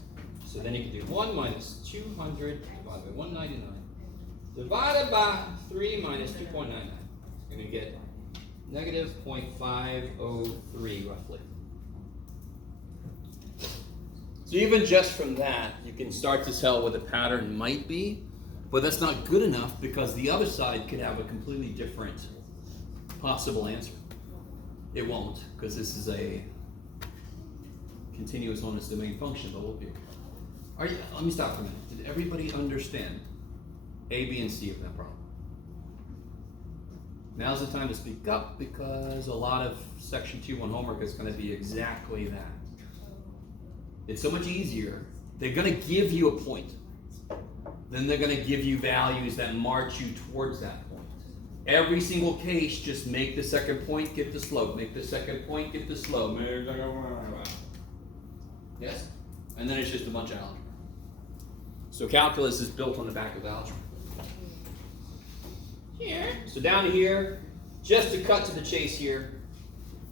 So then you can do 1 minus 200 divided by 199 divided by 3 minus 2.99. You're going to get negative 0.503 roughly. So even just from that, you can start to tell what the pattern might be, but that's not good enough because the other side could have a completely different possible answer. It won't, because this is a continuous honest domain function, but we'll be. Let me stop for a minute. Did everybody understand A, B, and C of that problem? Now's the time to speak up because a lot of section 2-1 homework is going to be exactly that. It's so much easier. They're going to give you a point. Then they're going to give you values that march you towards that point. Every single case, just make the second point, get the slope. Make the second point, get the slope. Yes? And then it's just a bunch of algebra. So calculus is built on the back of algebra. Here. So down to here, just to cut to the chase here,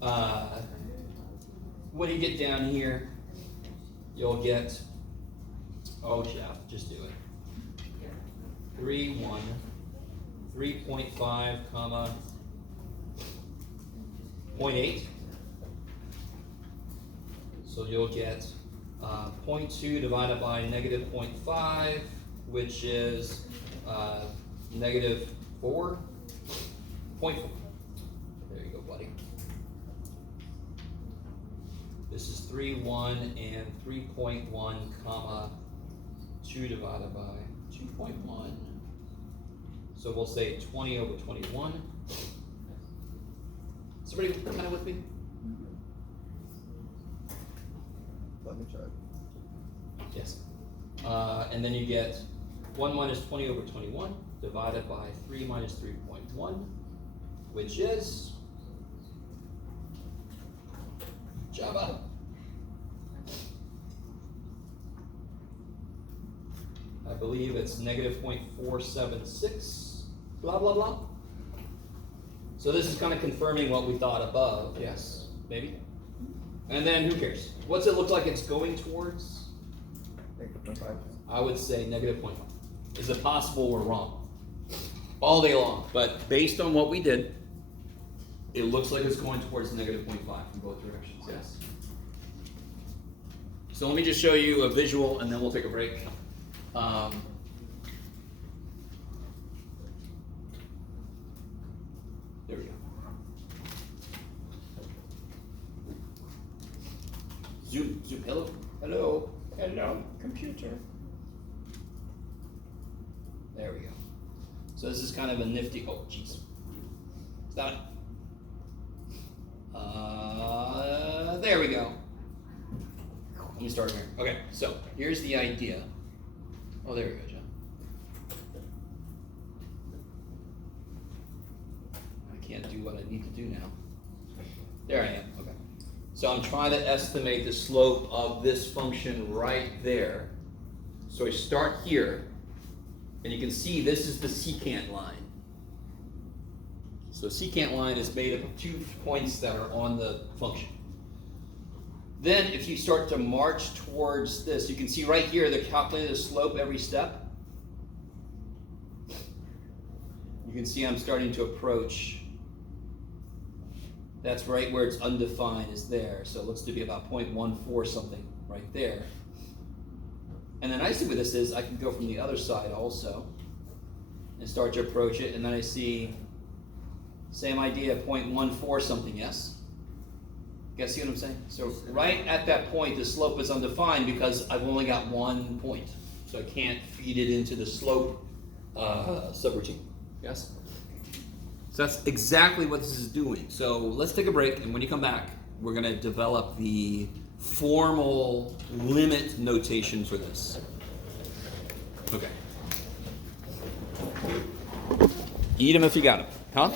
what do you get down here? You'll get, Chef, just do it. 3, 1, 3.5, comma, 0.8. So you'll get 0.2 divided by negative 0.5, which is negative 4. 0.4. There you go, buddy. This is 3, 1, and 3.1, comma, 2 divided by 2.1. So we'll say 20 over 21. Is everybody kind of with me? Let me try. Yes. And then you get 1 minus 20 over 21 divided by 3 minus 3.1, which is Java. I believe it's negative 0.476, blah, blah, blah. So this is kind of confirming what we thought above, yes, maybe? And then who cares? What's it look like it's going towards? Negative 0.5. I would say negative 0.1. Is it possible we're wrong? all day long. But based on what we did, it looks like it's going towards negative 0.5 in both directions, yes? So let me just show you a visual and then we'll take a break. There we go. Zoom, hello, hello, hello, computer. There we go. So this is kind of a nifty, oh jeez. Stop it. There we go. Let me start here. Okay, so here's the idea. Oh, there we go, John. I can't do what I need to do now. There I am, okay. So I'm trying to estimate the slope of this function right there. So I start here, and you can see this is the secant line. So secant line is made up of 2 points that are on the function. Then if you start to march towards this, you can see right here they're calculating the slope every step. You can see I'm starting to approach. That's right where it's undefined is there. So it looks to be about 0.14 something right there. And the nice thing with this is I can go from the other side also and start to approach it, and then I see same idea, 0.14 something, yes? You guys see what I'm saying? So right at that point, the slope is undefined because I've only got 1 point. So I can't feed it into the slope subroutine, yes? So that's exactly what this is doing. So let's take a break, and when you come back, we're gonna develop the formal limit notation for this. Okay. Eat them if you got them, huh?